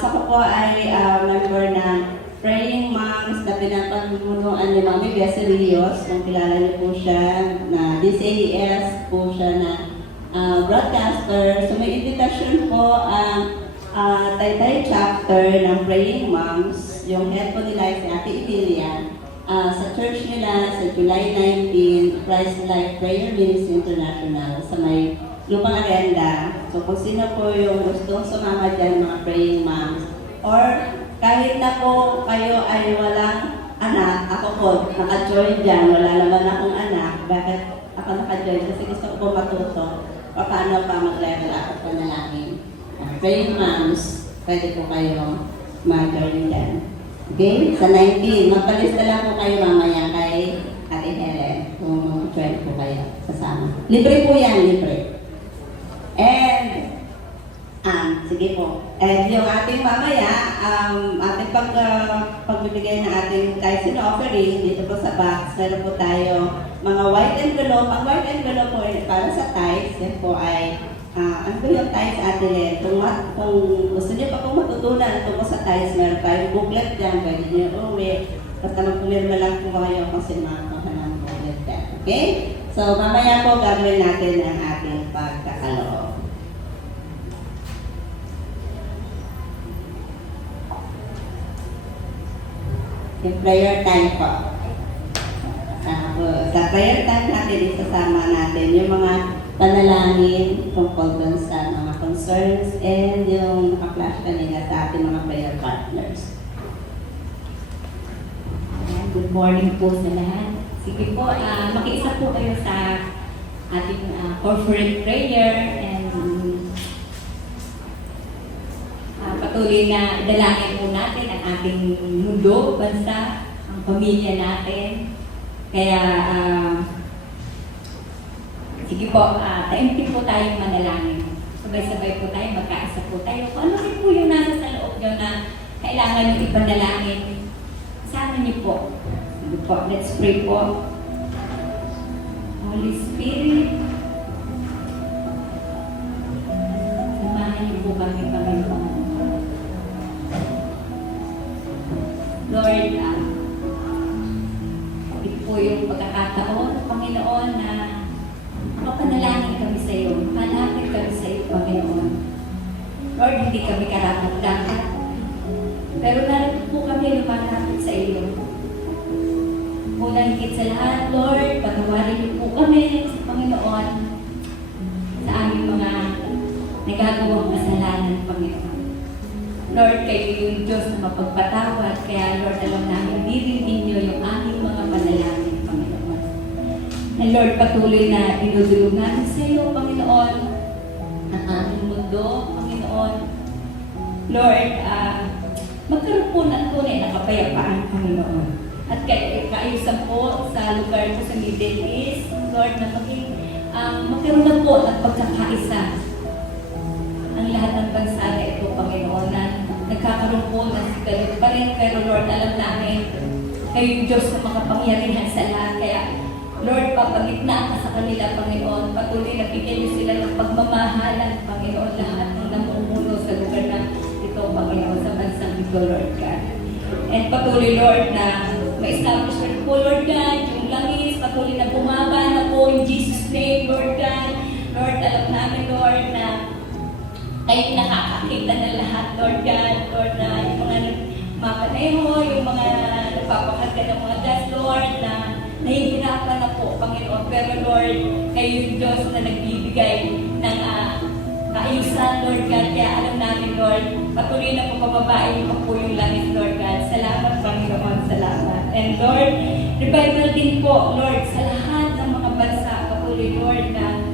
Ako po ay member ng Praying Moms na pinapamumunuan ni Mami Bessie Rios. Kung kilala niyo po siya, na DCAS po siya na broadcaster. So may invitation po ang Taytay chapter ng Praying Moms. Yung head po nila ay si Ate Itilia. Sa church nila sa July 19, Christ Life Prayer Ministry International sa may Lupang Arenda. So kung sino po yung gustong sumama dyan, mga praying moms, or kahit na po kayo ay walang anak, ako po naka-join dyan, wala naman akong anak. Bakit ako naka-join? Kasi gusto ko po matuto paano pa mag-level up at panalangin. Praying moms, pwede po kayo mag-join dyan. Okay? Sa 19, magpalista lang po kayo mamaya kay Ate Helen kung mag-join po kayo sasama. Libre po yan, libre. And, sige po. And yung ating mamaya, ating pagbibigay ng ating tithes and offering dito po sa box, meron po tayo mga white envelope. Ang white envelope po ay para sa tithes. Yan po ay, ano po yung tithes atin eh? Kung gusto niyo pa pong matutunan ito po sa tithes, meron tayong booklet dyan. Pwede niyo uwi. Basta magpumirma lang po kayo kung sinamahan ng booklet dyan. Okay? So, mamaya po gagawin natin ang ating pagkakaloob. Yung prayer time po. Sa prayer time natin, isasama natin yung mga panalangin tungkol dun sa mga concerns and yung naka-flash kanina sa ating mga prayer partners. Ayan, good morning po sa lahat. Sige po, makiisa po kayo sa ating corporate prayer and patuloy na idalangin po natin ang ating mundo, bansa, ang pamilya natin. Kaya, sige po, taimtim po tayong manalangin. Sabay-sabay po tayo, magkaisa po tayo. Kung ano rin po yung nasa sa loob nyo na kailangan yung ipanalangin, sana niyo po. Sige po, let's pray po. Holy Spirit, samahan niyo po kami, Panginoon. Lord, ito po yung pagkakataon, Panginoon, na mapanalangin kami sa iyo, malapit kami sa iyo, Panginoon. Lord, hindi kami karapat-dapat, pero narito po kami lumalapit sa iyo. Unang higit sa lahat, Lord, patawarin niyo po kami sa Panginoon sa aming mga nagagawang kasalanan, Panginoon. Lord, kayo yung Diyos na mapagpatawad, kaya Lord, alam namin, dirindin niyo yung aming mga panalangin, Panginoon. And Lord, patuloy na dinudulog natin sa iyo, Panginoon, ang aming mundo, Panginoon. Lord, magkaroon po ng tunay na kapayapaan, Panginoon. At kaayusan po sa lugar po sa Middle East, Lord, na maging magkaroon na po ng pagkakaisa ang lahat ng bansa na ito, Panginoon, na nagkakaroon po ng sigalit pa rin. Pero Lord, alam namin, kayo yung Diyos na makapangyarihan sa lahat. Kaya, Lord, papagitnaan ka sa kanila, Panginoon. Patuloy na bigyan niyo sila ng pagmamahalan, Panginoon, lahat ng namumuno sa lugar na ito, Panginoon, sa bansang ito, Lord God. And patuloy, Lord, na ma-establishment po, Lord God, yung langis, patuloy na bumaba na po in Jesus' name, Lord God. Lord, alam namin, Lord, na kayo nakakakita ng lahat, Lord God. Lord, na yung mga mapaneho, yung mga nagpapakarga ng mga gas, Lord, na nahihirapan na po, Panginoon. Pero Lord, kayo yung Diyos na nagbibigay ng kaayusan, Lord God. Kaya alam namin, Lord, patuloy na papababain mo po yung langit, Lord God. Salamat, Panginoon. Salamat. And Lord, revival din po, Lord, sa lahat ng mga bansa. Patuloy, Lord, na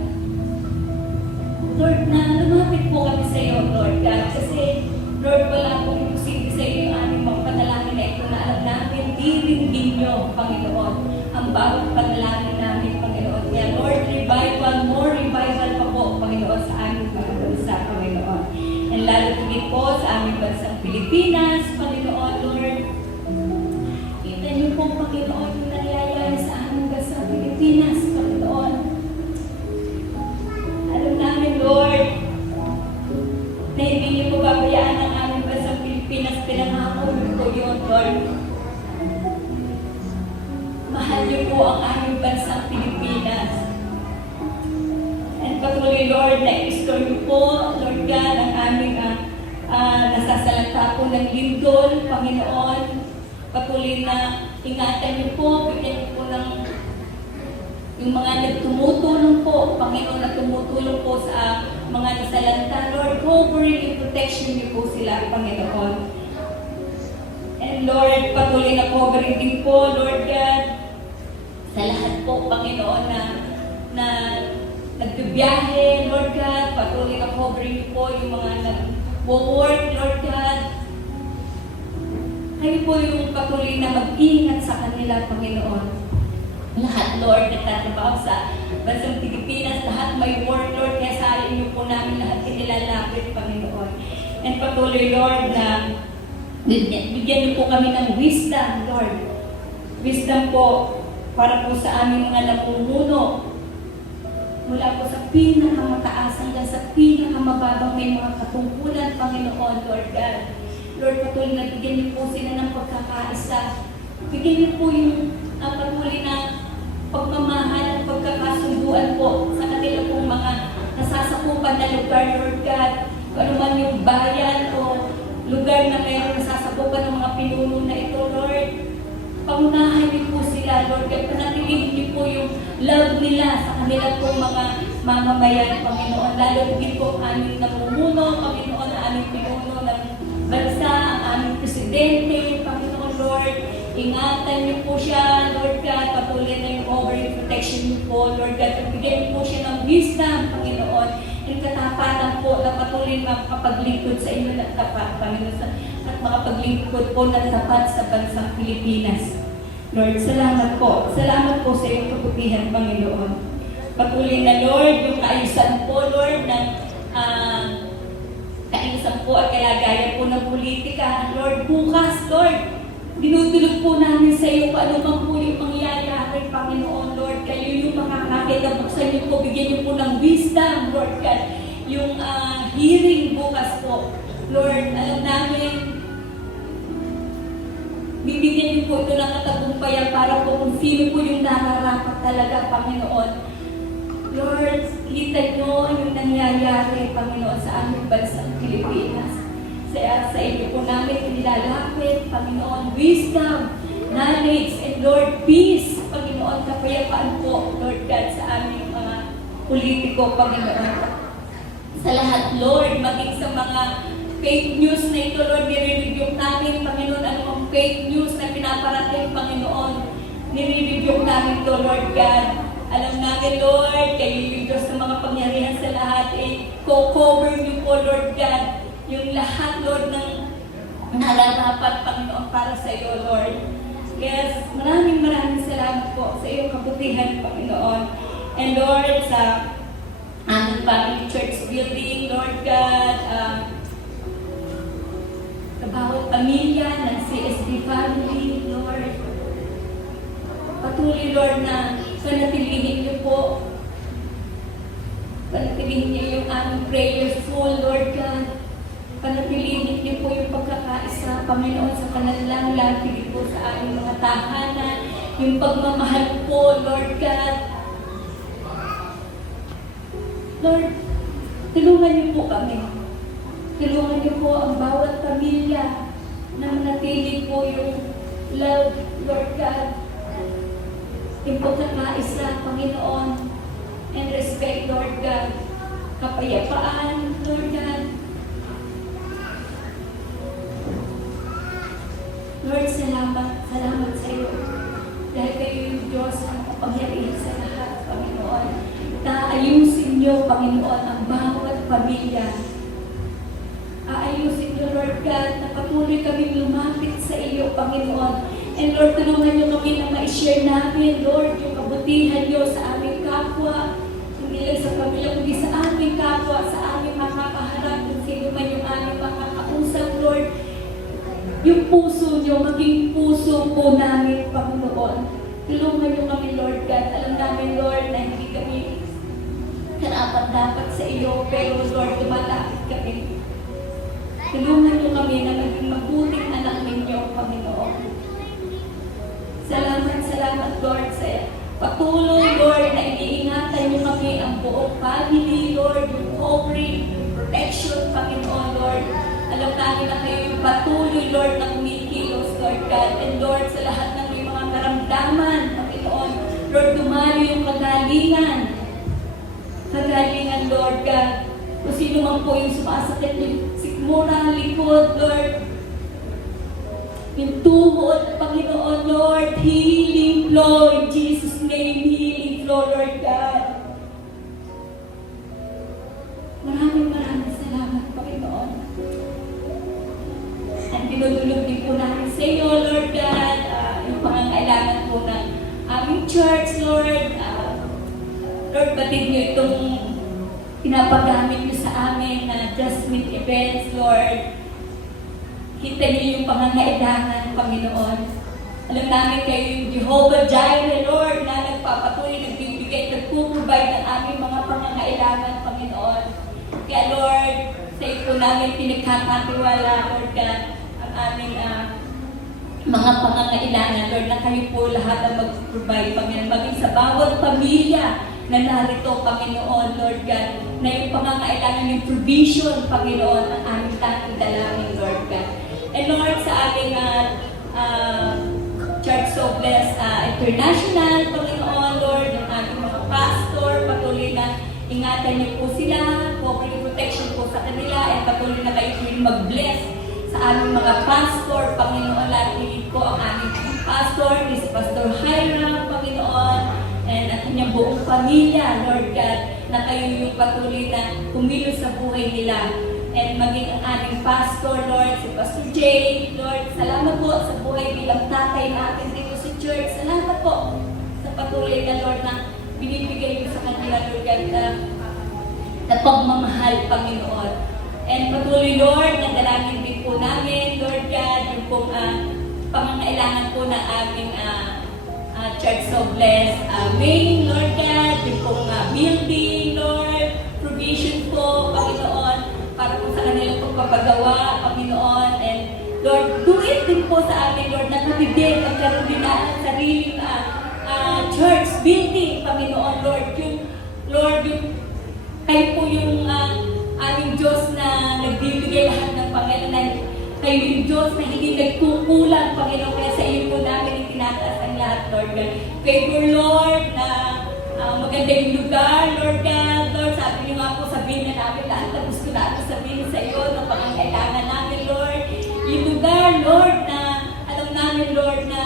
Lord, na lumapit po kami sa iyo, Lord God. Kasi, Lord, wala pong imposible sa iyo yung aming mga panalangin na ito na alam namin, dirindin niyo, Panginoon, ang bawat panalangin namin, Panginoon. Kaya, Lord, revival, more revival pa po, Panginoon, sa aming mga bansa, Panginoon. And lalo tingin po sa aming bansang Pilipinas, Panginoon, Lord. Kita niyo po, Panginoon, yung nangyayari sa aming bansang Pilipinas, Panginoon. Alam namin, Lord, na hindi niyo po babayaan ang aming bansang Pilipinas, pinangako niyo po yun, Lord. Mahal niyo po ang aming bansang Pilipinas. And patuloy, Lord, na i-restore niyo po, Lord God, ang aming nasasalanta po ng lindol, Panginoon. Patuloy na ingatan niyo po, bigyan niyo po ng yung mga nagtumutulong po, Panginoon, na tumutulong po sa mga nasalanta, Lord, covering and protection niyo po sila, Panginoon. And Lord, patuloy na covering din po, Lord God, sa lahat po, Panginoon, na nagbibiyahe, Lord God, patuloy na covering niyo po yung mga nag-work, Lord God. Kayo po yung patuloy na mag-ingat sa kanila, Panginoon. Lahat, Lord, nagtatrabaho sa bansang Pilipinas, lahat may work, Lord, kaya sa inyo po namin lahat kinilalapit, Panginoon. And patuloy, Lord, na bigyan niyo po kami ng wisdom, Lord. Wisdom po para po sa aming mga namumuno. Mula po sa pinakamataas hanggang sa pinakamababang may mga katungkulan, Panginoon, Lord God. Lord, patuloy na bigyan niyo po sila ng pagkakaisa. Bigyan niyo po yung patuloy na pagmamahal at pagkakasunduan po sa kanila pong mga nasasakupan na lugar, Lord God. Kung ano man yung bayan o lugar na mayroon nasasakupan ng mga pinuno na ito, Lord. Pangunahan niyo po sila, Lord God. Panatilihin niyo po yung love nila sa kanila pong mga mamamayan, Panginoon. Lalo din po ang aming namumuno, Panginoon, ang aming pinuno ng bansa, ang aming presidente, Panginoon, Lord. Ingatan niyo po siya, Lord God. Patuloy na yung overall protection niyo po, Lord God. Pagbigyan niyo po siya ng wisdom, Panginoon. Yung katapatan po na patuloy makapaglingkod sa inyo ng tapat, Panginoon, at makapaglingkod po ng tapat sa bansang Pilipinas. Lord, salamat po. Salamat po sa iyong kabutihan, Panginoon. Patuloy na, Lord, yung kaayusan po, Lord, ng kaayusan po at kalagayan po ng politika. Lord, bukas, Lord, dinudulog po namin sa iyo kung ano man po yung mangyayari, Panginoon, Lord. Kayo yung makakakita, buksan niyo po, bigyan niyo po ng wisdom, Lord God. Yung hearing bukas po, Lord, alam namin, bibigyan niyo po ito ng katagumpayan para po kung sino po yung nararapat talaga, Panginoon. Lord, kita niyo yung nangyayari, Panginoon, sa aming bansang Pilipinas. Sa inyo po namin inilalapit, Panginoon, wisdom, knowledge, and Lord, peace, Panginoon, kapayapaan po, Lord God, sa aming mga politiko, Panginoon. Sa lahat, Lord, maging sa mga fake news na ito, Lord, nire-review namin, Panginoon, anong fake news na pinaparating, Panginoon, nire-review namin ito, Lord God. Alam namin, Lord, kayo yung Diyos ng mga pangyarihan sa lahat, co-cover niyo po, Lord God, yung lahat, Lord, ng nararapat, Panginoon, para sa iyo, Lord. Yes, maraming salamat po sa iyong kabutihan, Panginoon. And Lord, sa aming family church building, Lord God, sa bawat pamilya ng CSD family, Lord, patuloy, Lord, na panatilihin niyo po, panatilihin niyo yung aming prayers full, Lord God. Panatilihin niyo po yung pagkakaisa, Panginoon, sa kanilang lagi po sa aming mga tahanan, yung pagmamahal po, Lord God. Lord, tulungan niyo po kami. Tulungan niyo po ang bawat pamilya na manatili po yung love, Lord God. Yung pagkakaisa, Panginoon, and respect, Lord God. Kapayapaan, Lord God. Lord, salamat sa iyo. Dahil kayo yung Diyos ang kapangyarihan sa lahat, Panginoon. Taayusin niyo, Panginoon, ang bawat pamilya. Aayusin niyo, Lord God, na patuloy kami lumapit sa iyo, Panginoon. And Lord, tulungan niyo kami na ma-share namin, Lord, yung kabutihan niyo sa aming kapwa, hindi lang sa pamilya, kundi sa aming kapwa, sa aming makakaharap, kung sino man yung aming makakausap, Lord. Yung puso niyo, maging puso po namin, Panginoon. Tulungan niyo kami, Lord God. Alam namin, Lord, na hindi kami karapat-dapat sa iyo, pero Lord, tumatapit kami. Tulungan niyo kami na maging mabuting anak ninyo, Panginoon. Salamat, Lord, sa patuloy, Lord, na iniingatan niyo kami ang buong family, Lord, yung covering, yung protection, Panginoon, Lord. Alam namin na kayo yung patuloy, Lord, na kumikilos, Lord God. And Lord, sa lahat ng may mga karamdaman, Panginoon, Lord, dumalo yung kagalingan. Kagalingan, Lord God. Kung sino man po yung sumasakit, yung sikmura, likod, Lord. Yung tuhod, Panginoon, Lord, healing flow, in Jesus' name, healing flow, Lord God. Maraming salamat, Panginoon. At dinudulog din po namin sa iyo, Lord God, yung pangangailangan po ng aming church, Lord. Lord, batid niyo itong pinapagamit niyo sa amin na Jasmine events, Lord. Kita niyo yung pangangailangan, Panginoon. Alam namin kayo yung Jehovah Jireh, Lord, na nagpapatuloy, nagbibigay, nagpuprovide ng aming mga pangangailangan, Panginoon. Kaya, Lord, sa ito namin pinagkakatiwala, Lord God, ang aming mga pangangailangan, Lord, na kayo po lahat ang mag-provide, Panginoon, maging sa bawat pamilya na narito, Panginoon, Lord God, na yung pangangailangan yung provision, Panginoon, ang aming tanging dalangin, Lord God. And Lord, sa aming church Sobles International, Panginoon, Lord, yung aming mga pastor, patuloy na ingatan niyo po sila, cover yung protection po sa kanila, at patuloy na kayo po mag-bless sa aming mga pastor, Panginoon, lahat nilid po ang aming pastor, si Pastor Hiram, Panginoon, and at kanyang buong pamilya, Lord God, na kayo yung patuloy na kumilos sa buhay nila. And maging ang aming pastor, Lord, si Pastor Jay, Lord, salamat po sa buhay bilang tatay natin dito sa church. Salamat po sa patuloy na, Lord, na binibigay mo sa kanila, Lord God, na pagmamahal, Panginoon. And patuloy, Lord, na dalangin din po namin, Lord God, yung pong pangangailangan po ng aming Church Sobles main, Lord God, yung pong building, Lord, provision po, Panginoon, para po sa kanilang pagpapagawa, Panginoon, and Lord, do it din po sa amin, Lord, na kami din, magkaroon din na sariling church building, Panginoon, Lord, yung kayo po yung aming Diyos na nagbibigay lahat ng Panginoon, kayo yung Diyos na hindi nagkukulang, Panginoon, kaya sa iyo po namin itinataas ang lahat, Lord God. Favor, Lord, na maganda yung lugar, Lord God, Lord, sabi niyo nga po, sabihin na namin lahat na gusto namin sabihin sa iyo, ng pangangailangan namin, Lord. Yung lugar, Lord, na alam namin, Lord, na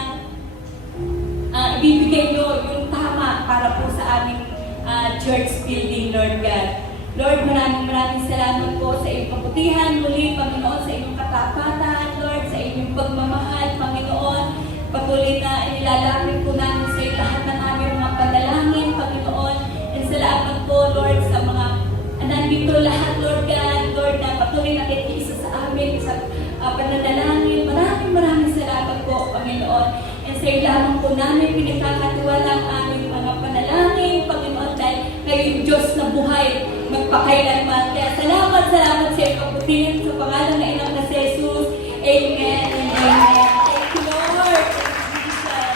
ibibigay niyo yung tama para po sa aming church building, Lord God. Lord, maraming salamat po sa iyong kabutihan, muli, Panginoon, sa iyong katapatan, Lord, sa iyong pagmamahal, Panginoon. Patuloy na inilalapit po namin sa iyo lahat ng aming mga panalangin, Panginoon. And salamat po, Lord, sa mga nandito lahat, Lord God, Lord, na patuloy na kikiisa sa amin sa pananalangin. Maraming salamat po, Panginoon. And sa iyo lamang po namin pinagkakatiwala ang aming mga panalangin, Panginoon, dahil kayo yung Diyos na buhay, magpakailanman. Kaya salamat sa iyong kabutihan sa pangalan na inang na si Jesus. Amen and amen. Thank you, Lord. Thank you, Jesus.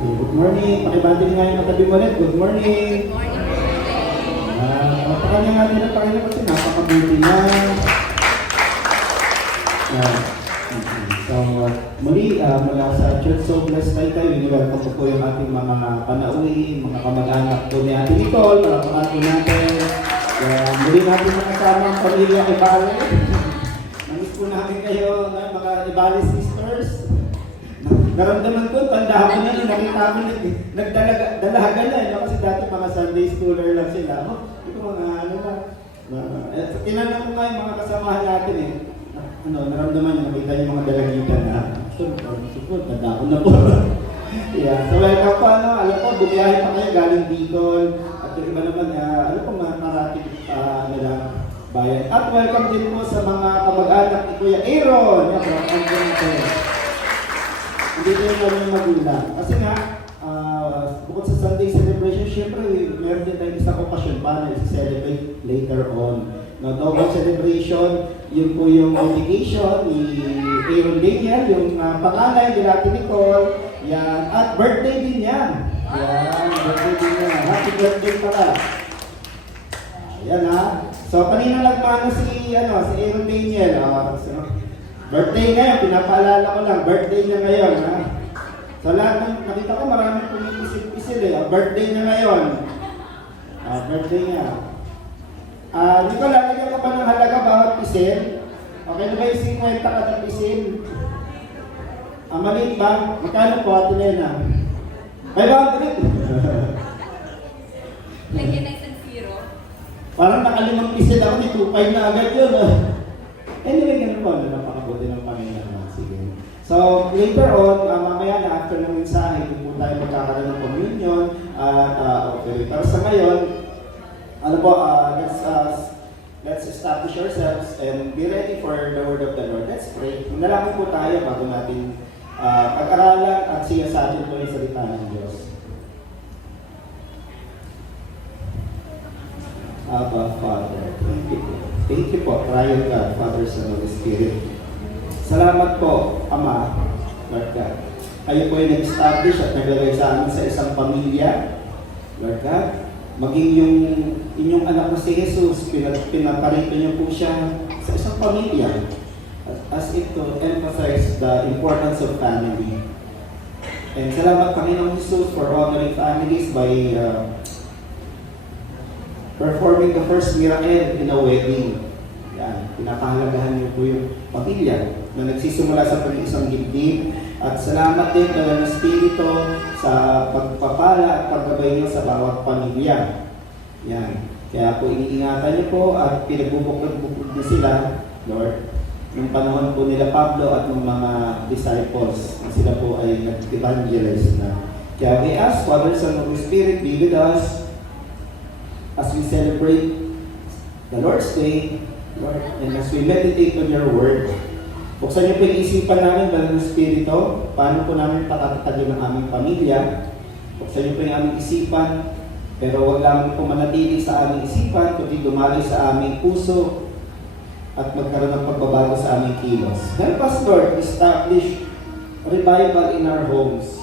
Good morning. Pakibanding nga yung katabi mo rin. Good morning. Mapakanya nga din ang Panginoon kasi napakabuti na. So, muli, mula sa Church Sobles tayo, welcome po yung ating mga panauwi, mga kamag-anak po ni Ate Nicole, para pangato natin. Muli natin makasama ang pamilya Ibale. Namiss po namin kayo, mga Ibale sisters. Naramdaman ko, tanda ko na yun, nakita ko na nagdalaga na, kasi dati mga Sunday schooler lang sila. Ito mga ano na, tinanong ko nga yung mga kasamahan natin naramdaman nyo, nakita yung mga dalagitan na, tanda ko na po. Yeah, so welcome po, alam ko, bumiyahe pa kayo galing Bicol, at yung iba naman, alam ko, mga narating bayan. At welcome din po sa mga kamag-anak ni Kuya Aaron, hindi ko yung magulang. Kasi nga, bukod sa Sunday celebration, syempre, meron din tayong isang okasyon pa na i-celebrate later on. No, double celebration, yun po yung dedication ni Aaron Daniel, yung panganay ni Ate Nicole, yan, at birthday din yan. Yan, birthday din yan. Happy birthday pala. Yan ha. So, kanina nagmano si Aaron Daniel. Birthday ngayon, pinapaalala ko lang, birthday niya ngayon, ha? So lahat ng, nakita ko maraming pumipisil-pisil birthday niya ngayon. Birthday niya. Nicole, lalagyan ko pa ng halaga bawat pisil? Okay na ba yung 50 kada pisil? Maliit ba? Magkano po, Ate Lena? 500? Lagyan na isang zero. Parang nakalimang pisil ako, may 2.5 na agad yun. Anyway, ganun po, napakabuti ng Panginoon. Sige. So, later on, mamaya na after ng mensahe, kung po tayo magkakaroon ng communion, okay. Pero sa ngayon, let's establish ourselves and be ready for the word of the Lord. Let's pray. Manalangin po tayo bago natin pag-aralan at siya sa atin po yung salita ng Diyos. Abba, Father. Thank you po. Thank you po, Triune God, Father, Son, Holy Spirit. Salamat po, Ama, Lord God. Kayo po ay nag-establish at naglagay sa amin sa isang pamilya, Lord God. Maging yung inyong anak na si Jesus, pinaparito niyo po siya sa isang pamilya as if to emphasize the importance of family. And salamat, Panginoon Jesus, for honoring families by performing the first miracle in a wedding. Yan, pinakahalagahan niyo po yung pamilya na nagsisimula sa pag-isang dibdib. At salamat din ng Espiritu sa pagpapala at paggabay niyo sa bawat pamilya. Yan. Kaya po iniingatan niyo po at pinagbubukod-bukod niyo sila, Lord, yung panahon po nila Pablo at ng mga disciples na sila po ay nag-evangelize na. Kaya we ask, Father, Son, Holy Spirit, be with us as we celebrate the Lord's Day, Lord, and as we meditate on your word. Buksan niyo po yung isipan namin, Banal na Espiritu, paano po namin patatatagin ang aming pamilya. Buksan niyo po yung aming isipan, pero huwag lamang po manatili sa aming isipan, kundi dumali sa aming puso at magkaroon ng pagbabago sa aming kilos. Help us, Lord, establish revival in our homes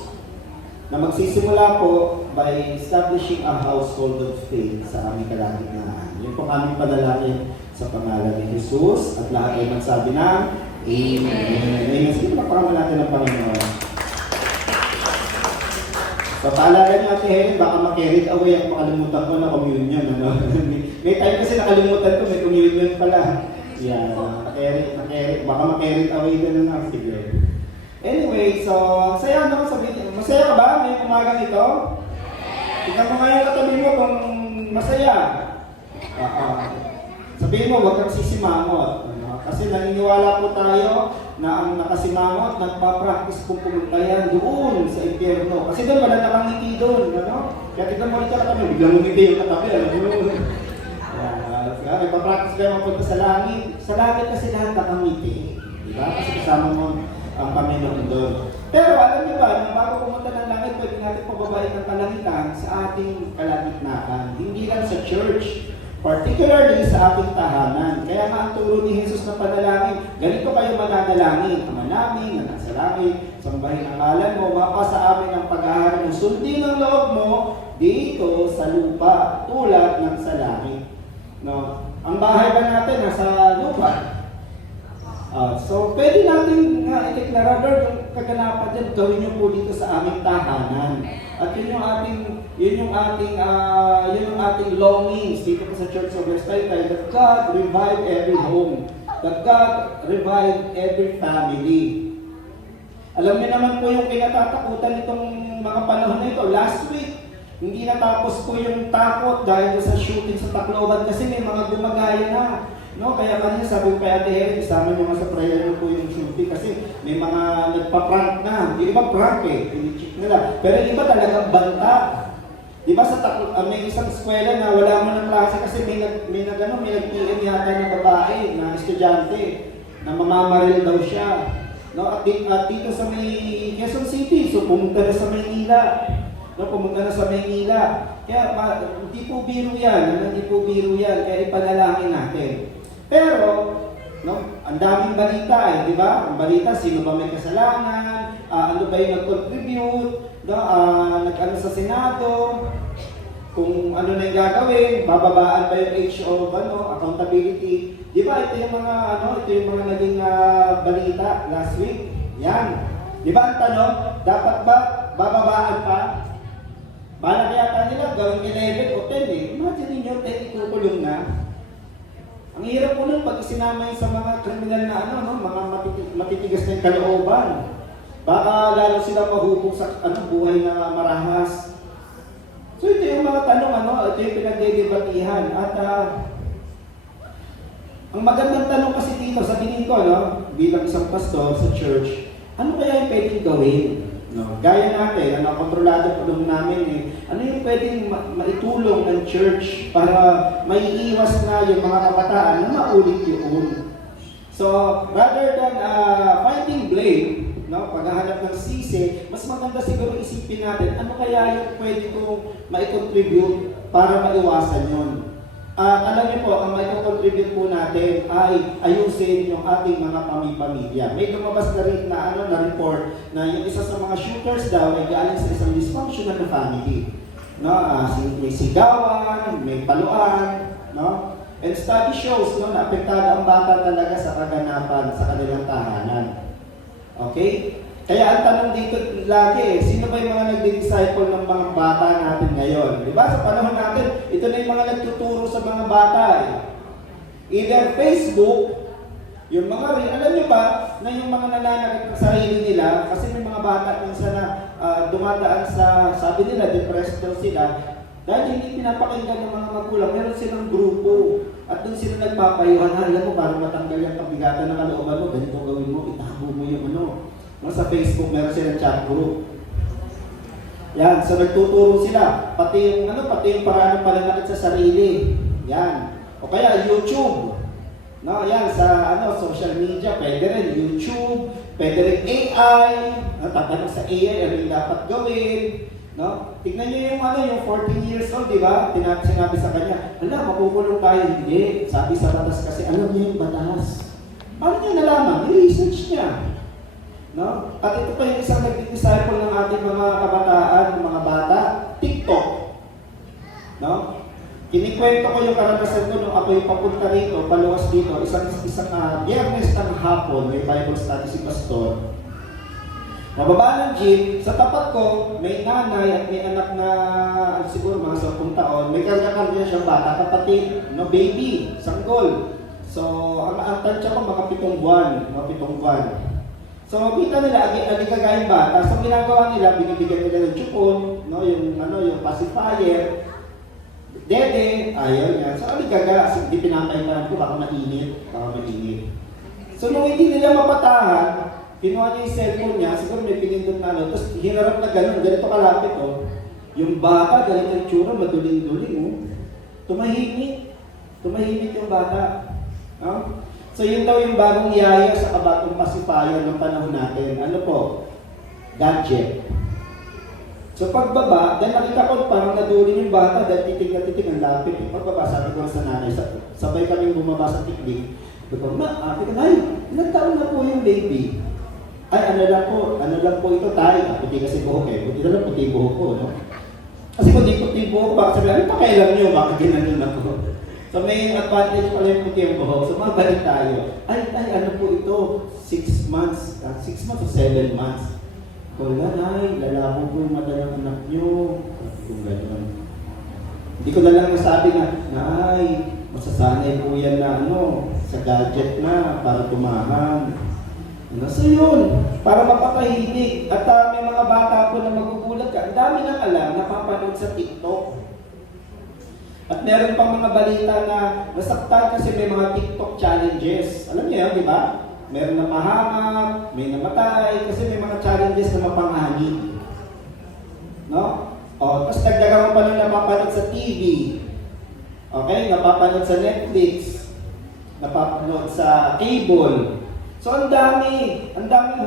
na magsisimula po by establishing a household of faith sa aming kalagitnaan. Yun po aming panalangin sa pangalan ni Jesus at lahat ay magsabi na Amen. Amen. Sige, pakaraman natin ang Panginoon. So, paalala niyo, Ate Helen, baka ma-carried away ang makalimutan ko na communion. Ano? May time kasi nakalimutan ko, may communion pala. Yeah, baka ma-carried away din na. Sige. Anyway, so, masaya naman sabihin. Masaya ka ba ngayong umagang ito? Tingnan mo ngayon katabi mo kung masaya. Sabihin mo, huwag kang sisimangot. Kasi naniniwala po tayo na ang nakasimangot, nagpa-practice kung pumunta yan doon sa impyerno. Kasi doon, wala nakangiti doon. Ano? Kaya tignan mo rin ka katabi, biglang umiti yung katabi. Nagpa-practice kayo mapunta sa langit. Sa langit kasi lahat nakangiti. Diba? Kasi kasama mo ang Panginoon doon. Pero alam niyo ba, nang bago pumunta ng langit, pwede natin pababain ng kalangitan sa ating kalagitnaan. Hindi lang sa church, particularly sa ating tahanan. Kaya nga ang turo ni Jesus na panalangin, ganito kayo mananalangin. Ama namin na nasa langit, sambahin ang ngalan mo, mapa sa amin ang paghahari mo. Sundin ang loob mo dito sa lupa, tulad ng sa langit. No? Ang bahay ba natin nasa lupa? So, pwede natin i-declare, Lord, yung kaganapan dyan, gawin niyo po dito sa aming tahanan. At yun yung ating longings dito sa Church of Restaytay, that God revive every home, that God revive every family. Alam niyo naman po yung kinatatakutan nitong mga panahon na ito. Last week, hindi natapos po yung takot dahil sa shooting sa Tacloban kasi may mga gumagaya na. No, kaya kanina sabi ko kay Ate Helen, isama niyo sa prayer niyo po yung shooting kasi may mga nagpa-prank na. Yung iba prank pinicheck nila. Pero yung iba talagang banta. Di ba sa may isang eskwela na wala mo ng klase kasi may nag-PM yata ng babae na estudyante na mamamaril daw siya. No, at dito sa may Quezon City, so pumunta na sa Maynila. No, pumunta na sa Maynila. Kaya hindi po biro yan. Kaya ipanalangin natin. Pero, no, ang daming balita di ba? Ang balita, sino ba may kasalanan, ano ba yung nag-contribute, no, nag-ano sa Senado, kung ano na yung gagawin, bababaan ba yung HO, accountability. Di ba, ito yung mga naging balita last week. Yan. Di ba ang tanong, dapat ba bababaan pa? Bala kaya nila gawing 11 o 10 Imagine ninyo, 10 itukulong na. Ang hirap po nun pag isinama yun sa mga kriminal na mga matitigas na yung kalooban. Baka lalo sila mahubog sa buhay na marahas. So ito yung mga tanong, ito yung pinagdedebatihan. At ang magandang tanong kasi dito, sa tingin ko, bilang isang pastor sa church, ano kaya yung pwedeng gawin? No, gaya natin, ang kontrolado po namin ano yung pwedeng maitulong ng church para maiiwas na yung mga kabataan na maulit yun. So, rather than finding blame, no? Paghahanap ng sisi, mas maganda siguro isipin natin, ano kaya yung pwede kong mai-contribute para maiwasan yun. At alam niyo po, ang mai-contribute po natin ay ayusin yung ating mga pamilya. May lumabas na rin na, na report na yung isa sa mga shooters daw ay galing sa isang dysfunctional na family. No? May sigawan, may paluan, no? And study shows, no, na apektado ang bata talaga sa kaganapan sa kanilang tahanan. Okay? Kaya ang tanong dito lagi, sino ba yung mga nagdi-disciple ng mga bata natin ngayon? Diba? Sa panahon natin, ito na yung mga nagtuturo sa mga bata. Either Facebook, yung mga rin, alam niyo ba, na yung mga nananakit sa sarili nila, kasi may mga bata minsan na dumadaan sa, sabi nila, depressed daw sila, dahil hindi pinapakinggan ng mga magulang, meron silang grupo. At doon sila nagpapayuhan, alam mo, para matanggal yung kabigatan ng kalooban mo, ganito gawin mo, itago mo yung ano. Sa Facebook, meron silang chat group. Yan, so nagtuturo sila. Pati yung paraan ng pananakit sa sarili. Yan. O kaya YouTube. No, yan, sa social media, pwede rin YouTube, pwede rin AI, tatanong sa AI, ano yung dapat gawin. No? Tignan niyo yung yung 14 years old, di ba? Sinabi sa kanya, hala, makukulong tayo. Hindi. Sabi sa batas kasi, alam niyo yung batas. Paano niya nalaman? I-research niya. No? At ito pa yung isang nag-disciple ng ating mga kabataan, mga bata, TikTok. No? Kinikwento ko yung karanasan ko nung ako yung papunta rito, paluwas dito, isang biyernes ng hapon, may Bible study si Pastor. Mababa ng jeep, sa tapat ko, may nanay at may anak na siguro mga 10 taon, may karga-karga siyang bata, kapatid, no, baby, sanggol. So, ang tansya ko mga 7 buwan, So, makita nila, aligagayang bata. So, ginagawa nila, binibigyan nila ng chupon, no, yung pacifier, dede, ayaw niya. So, aligaga, hindi pinapailan ko, baka mainit. So, nung hindi nila mapatahan, kinuha niya yung cellphone niya, siguro may pinindot na tapos hinarap na ganito kalapit, Yung bata, ganito yung tsura, maduling-duling, Tumahimik yung bata. No? So yun daw yung bagong yaya sa kabatong pacifier ng panahon natin. Ano po? Gadget. So pagbaba, dahil nakita ko parang naduling yung bata dahil titig ang lapit. Pagbaba, sabi ko sa nanay, sabay kaming bumaba sa tiklik. Sabi ko, ate ka, nay, ilang taon na po yung baby? Ay, ano lang po ito, tayo. Puti kasi buhok Buti na lang puti buhok ko, no? Kasi kung di puti buhok, baka sabi, ano pakailan nyo? Baka ginanon ako. So may advantage pala yung puti yung buhok. So mabalik tayo. Ay, ano po ito? 6 months. 6 months o 7 months. Wala, nay, lalabo po yung madalang anak nyo. Kung gano'n. Hindi ko na lang nasabi na, nay, masasanay po yan na sa gadget na para tumahan. So yun, para mapapahimik. At may mga bata po na magugulat ka, ang dami nang alam, napapanood sa TikTok. At meron pang mga balita na nasaktan kasi may mga TikTok challenges. Alam niyo yun, di ba? Meron na mahanap, may namatay, kasi may mga challenges na mapanganib. No? Tapos dagdagan mo pa nung napapanood sa TV. Okay? Napapanood sa Netflix. Napapanood sa cable. So ang daming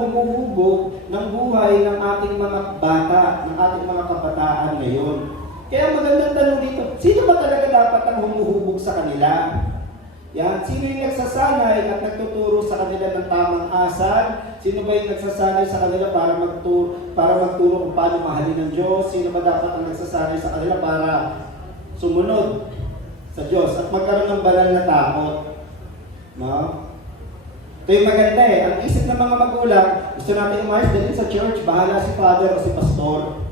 humuhubog ng buhay ng ating mga bata, ng ating mga kabataan ngayon. Kaya magandang tanong dito, sino ba talaga dapat ang humuhubog sa kanila? Yan, sino yung nagsasanay at nagtuturo sa kanila ng tamang asal? Sino ba yung nagsasanay sa kanila para magturo kung paano mahalin ng Diyos? Sino ba dapat ang nagsasanay sa kanila para sumunod sa Diyos at magkaroon ng banal na takot? No? Ito yung maganda Ang isip ng mga magulang, gusto natin umayos din sa church, bahala si father o si pastor.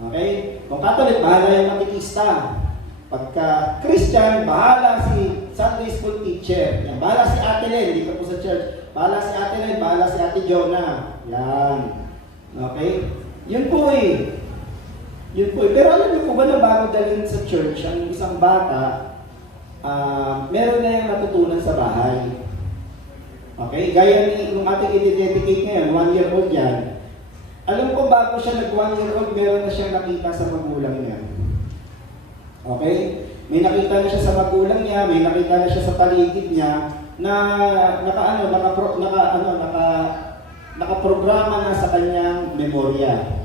Okay? Kung Catholic, bahala yung katikista. Pagka Christian, bahala si Sunday school teacher. Yan. Bahala si Ate Len, hindi ka po sa church. Bahala si Ate Len, bahala si Ate Jonah. Yan. Okay? Yun po Pero alam niyo po ba na bago dalhin sa church ang isang bata, meron na yung natutunan sa bahay. Okay? Gaya nung ating i-dedicate ngayon, 1-year-old yan. Alam ko bago siya nag-1-year-old, meron na siyang nakita sa magulang niya. Okay? May nakita na siya sa magulang niya, may nakita na siya sa paligid niya na nakaprograma na sa kanyang memorya.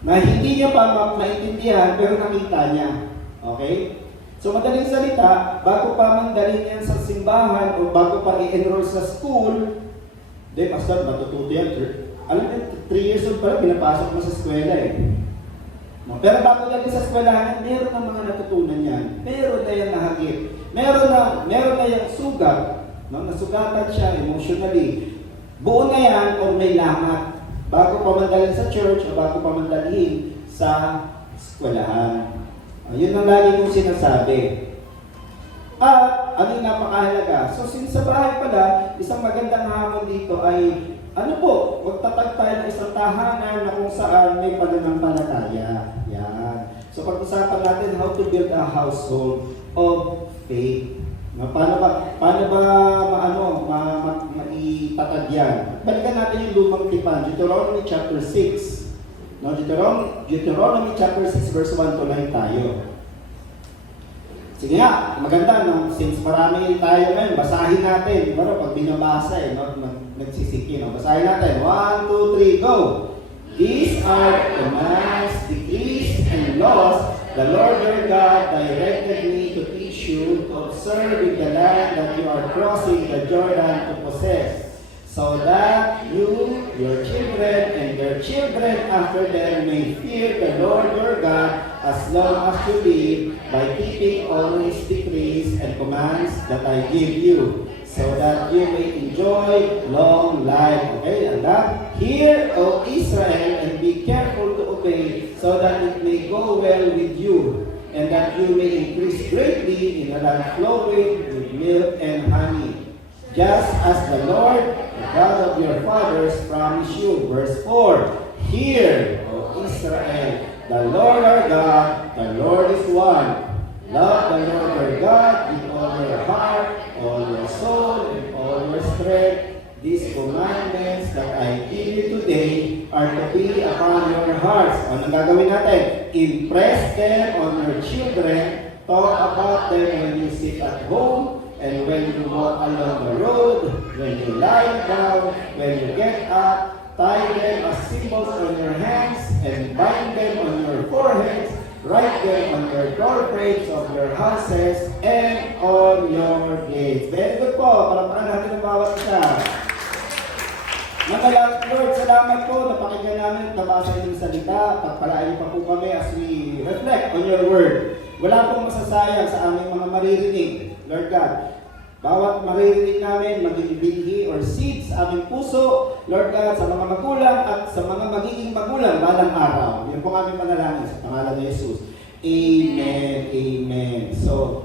Na hindi niya pa maintindihan, pero nakita niya. Okay? So madaling salita, bago pa man dalhin yan sa simbahan o bago pa i-enroll sa school, pastor, matututo yan. Alam niyo, 3 years old pa lang, pinapasok mo sa eskwela eh. No? Pero bago dalhin sa eskwelahan, meron na mga natutunan yan. Meron na yung nahagip. Meron na yung sugat. No? Nasugatan siya emotionally. Buo na yan o may lamat. Bago pa mandalhin sa church o bago pa mandalhin sa eskwelahan. Yun ang lagi kong sinasabi. At ano yung napakahalaga? So since sa bahay pala, isang magandang hamon dito ay magtatag tayo ng isang tahanan na kung saan may pananampalataya. Yan. So pag-usapan natin how to build a household of faith. Paano ba maitatag yan? Balikan natin yung lumang tipan, Deuteronomy chapter 6. No, Deuteronomy chapter 6 verse 1 to 9 tayo. Sige nga, maganda, no? Since marami tayo ngayon, basahin natin. Pero pag binabasa, nagsisiki, no? Basahin natin. 1, 2, 3, go! These are commands, decrees, and laws the Lord your God directed me to teach you to observe in the land that you are crossing the Jordan to possess, so that you, your children, and their children after them may fear the Lord your God as long as you live, by keeping all His decrees and commands that I give you, so that you may enjoy long life. Okay, and that, hear, O Israel, and be careful to obey, so that it may go well with you, and that you may increase greatly in a land flowing with milk and honey, just as the Lord, the God of your fathers, promised you. Verse 4, hear, O Israel, the Lord our God, the Lord is one. Love the Lord your God with all your heart, all your soul, and all your strength. These commandments that I give you today are to be upon your hearts. Anong gagawin natin? Impress them on your children. Talk about them when you sit at home, and when you walk along the road, when you lie down, when you get up. Tie them as symbols on your hands, and bind them on your foreheads. Write them on your doorframes of your houses and on your gates. Very good po. Palakpakan natin ang bawat isa. Lord, salamat po. Napakinggan namin, nabasa yung salita. Pagpalain niyo pa po kami as we reflect on your word. Wala pong masasayang sa aming mga maririnig, Lord God. Bawat maririnig namin, maging binhi or seeds sa aming puso, Lord God, sa mga magulang at sa mga magiging magulang balang araw. Yan po aming panalangin sa pangalan ni Jesus. Amen. Amen. So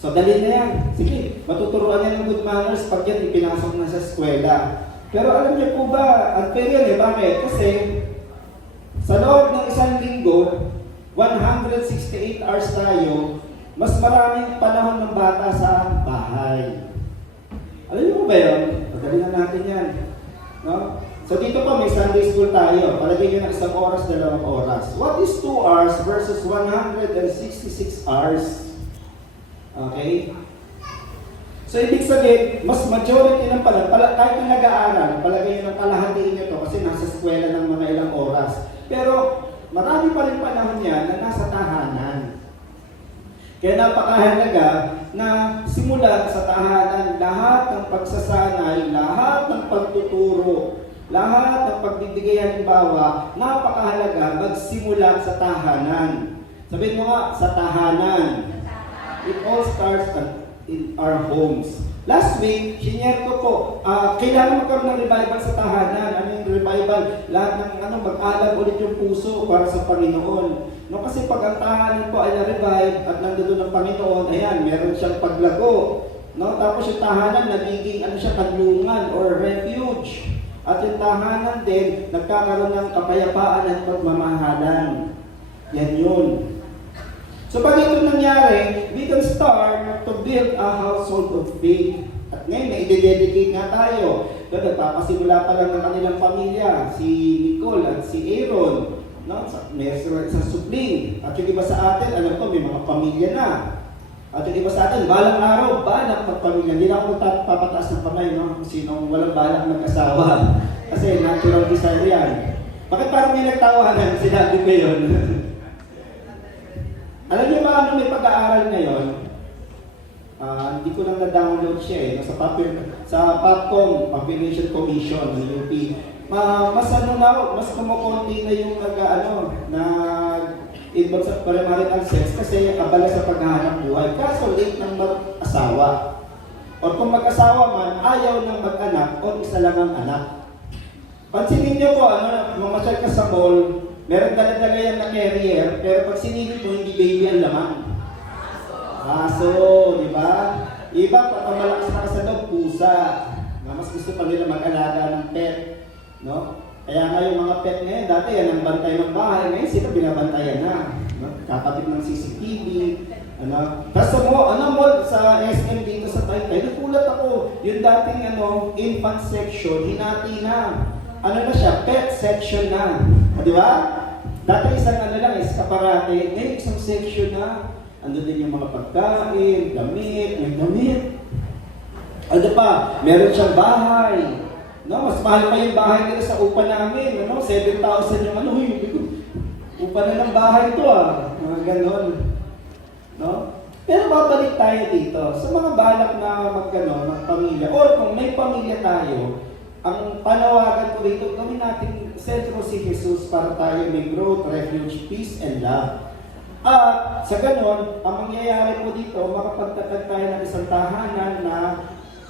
dalhin na yan. Sige, matuturuan yan ng good manners pag yan ipinasok na sa eskwela. Pero alam niyo po ba, unfair yan Bakit? Kasi sa loob ng isang linggo, 168 hours tayo, mas maraming panahon ng bata sa bahay. Alam niyo po ba yun? Pagdali na natin yan. No? So dito po may Sunday school tayo. Palagay nyo ng 1 oras, 2 oras. What is 2 hours versus 166 hours? Okay? So ibig sabihin, mas majority ng kahit yung nag-aaral, palagay nyo ng kalahatiin nyo to kasi nasa eskwela ng mga ilang oras. Pero marami pa rin panahon yan na nasa tahanan. Kaya napakahalaga na simula sa tahanan lahat ng pagsasanay, lahat ng pagtuturo, lahat ng pagbibigay halimbawa, napakahalaga magsimula sa tahanan. Sabihin mo nga, sa tahanan. It all starts in our homes. Last week, sinare ko po, kailangan magkaroon ng revival sa tahanan. Ano yung revival? Lahat ng mag-alam ulit yung puso para sa Panginoon. No, kasi pag ang tahanan po ay na-revive at nandoon ng Panginoon, ayan, meron siyang paglago. No? Tapos yung tahanan nagiging kanlungan or refuge. At yung tahanan din, nagkakaroon ng kapayapaan at pagmamahalan. Yan yun. So pag ito nangyari, we can start to build a household of faith. At ngayon, na-dedicate nga tayo. Pero nagpapasimula pa lang ng kanilang pamilya, si Nicole at si Aaron. No? May sa supling. At yung iba sa atin, alam ko, may mga pamilya na. At yung iba sa atin, balang araw, balak magpamilya. Hindi na ako papataas ng kamay, no? Kung sinong walang balak mag-asawa. Kasi natural desire yan. Bakit parang may nagtawanan? Sinabi ko yun. Alam niyo ba ano may pag-aaral ngayon? Hindi ko lang na-download siya eh. Sa POPCOM, Population Commission, ng UP. Mas kumukonti na yung involved sa premarital sex kasi abala sa paghahanap buhay. Kaso late ng mag-asawa. O kung mag-asawa man, ayaw ng mag-anak o isa lang ang anak. Pansinin niyo po, mamasyal ka sa mall, meron dala-dala yan na carrier, pero pag sinilip mo, hindi baby ang laman. Aso, di ba? Iba, pagkamalakas na sa loob, pusa. Mas gusto pa nila mag-alaga ng pet. No? Kaya nga yung mga pet ngayon, dati yan ang bantay ng bahay, ngayon sila binabantayan na. No? Kakatip ng CCTV. Kasi mall sa SM dito sa Taytay, nagulat ako. Yung dating infant section, hinati na. Na siya, pet section na. Di ba? Dati isang eskaparate, ngayon isang section na. Ando din yung mga pagkain, may damit. Ano pa, meron siyang bahay. No, mas mahal pa yung bahay nila sa upa namin. 7,000 yung upa na ng bahay ito Mga ganon. No? Pero babalik tayo dito sa mga balak na magpamilya. Or kung may pamilya tayo, ang panawagan ko dito, gawin natin sentro si Jesus para tayo may growth, refuge, peace, and love. At sa ganon, ang mangyayari po dito, makapagtatag tayo ng isang tahanan na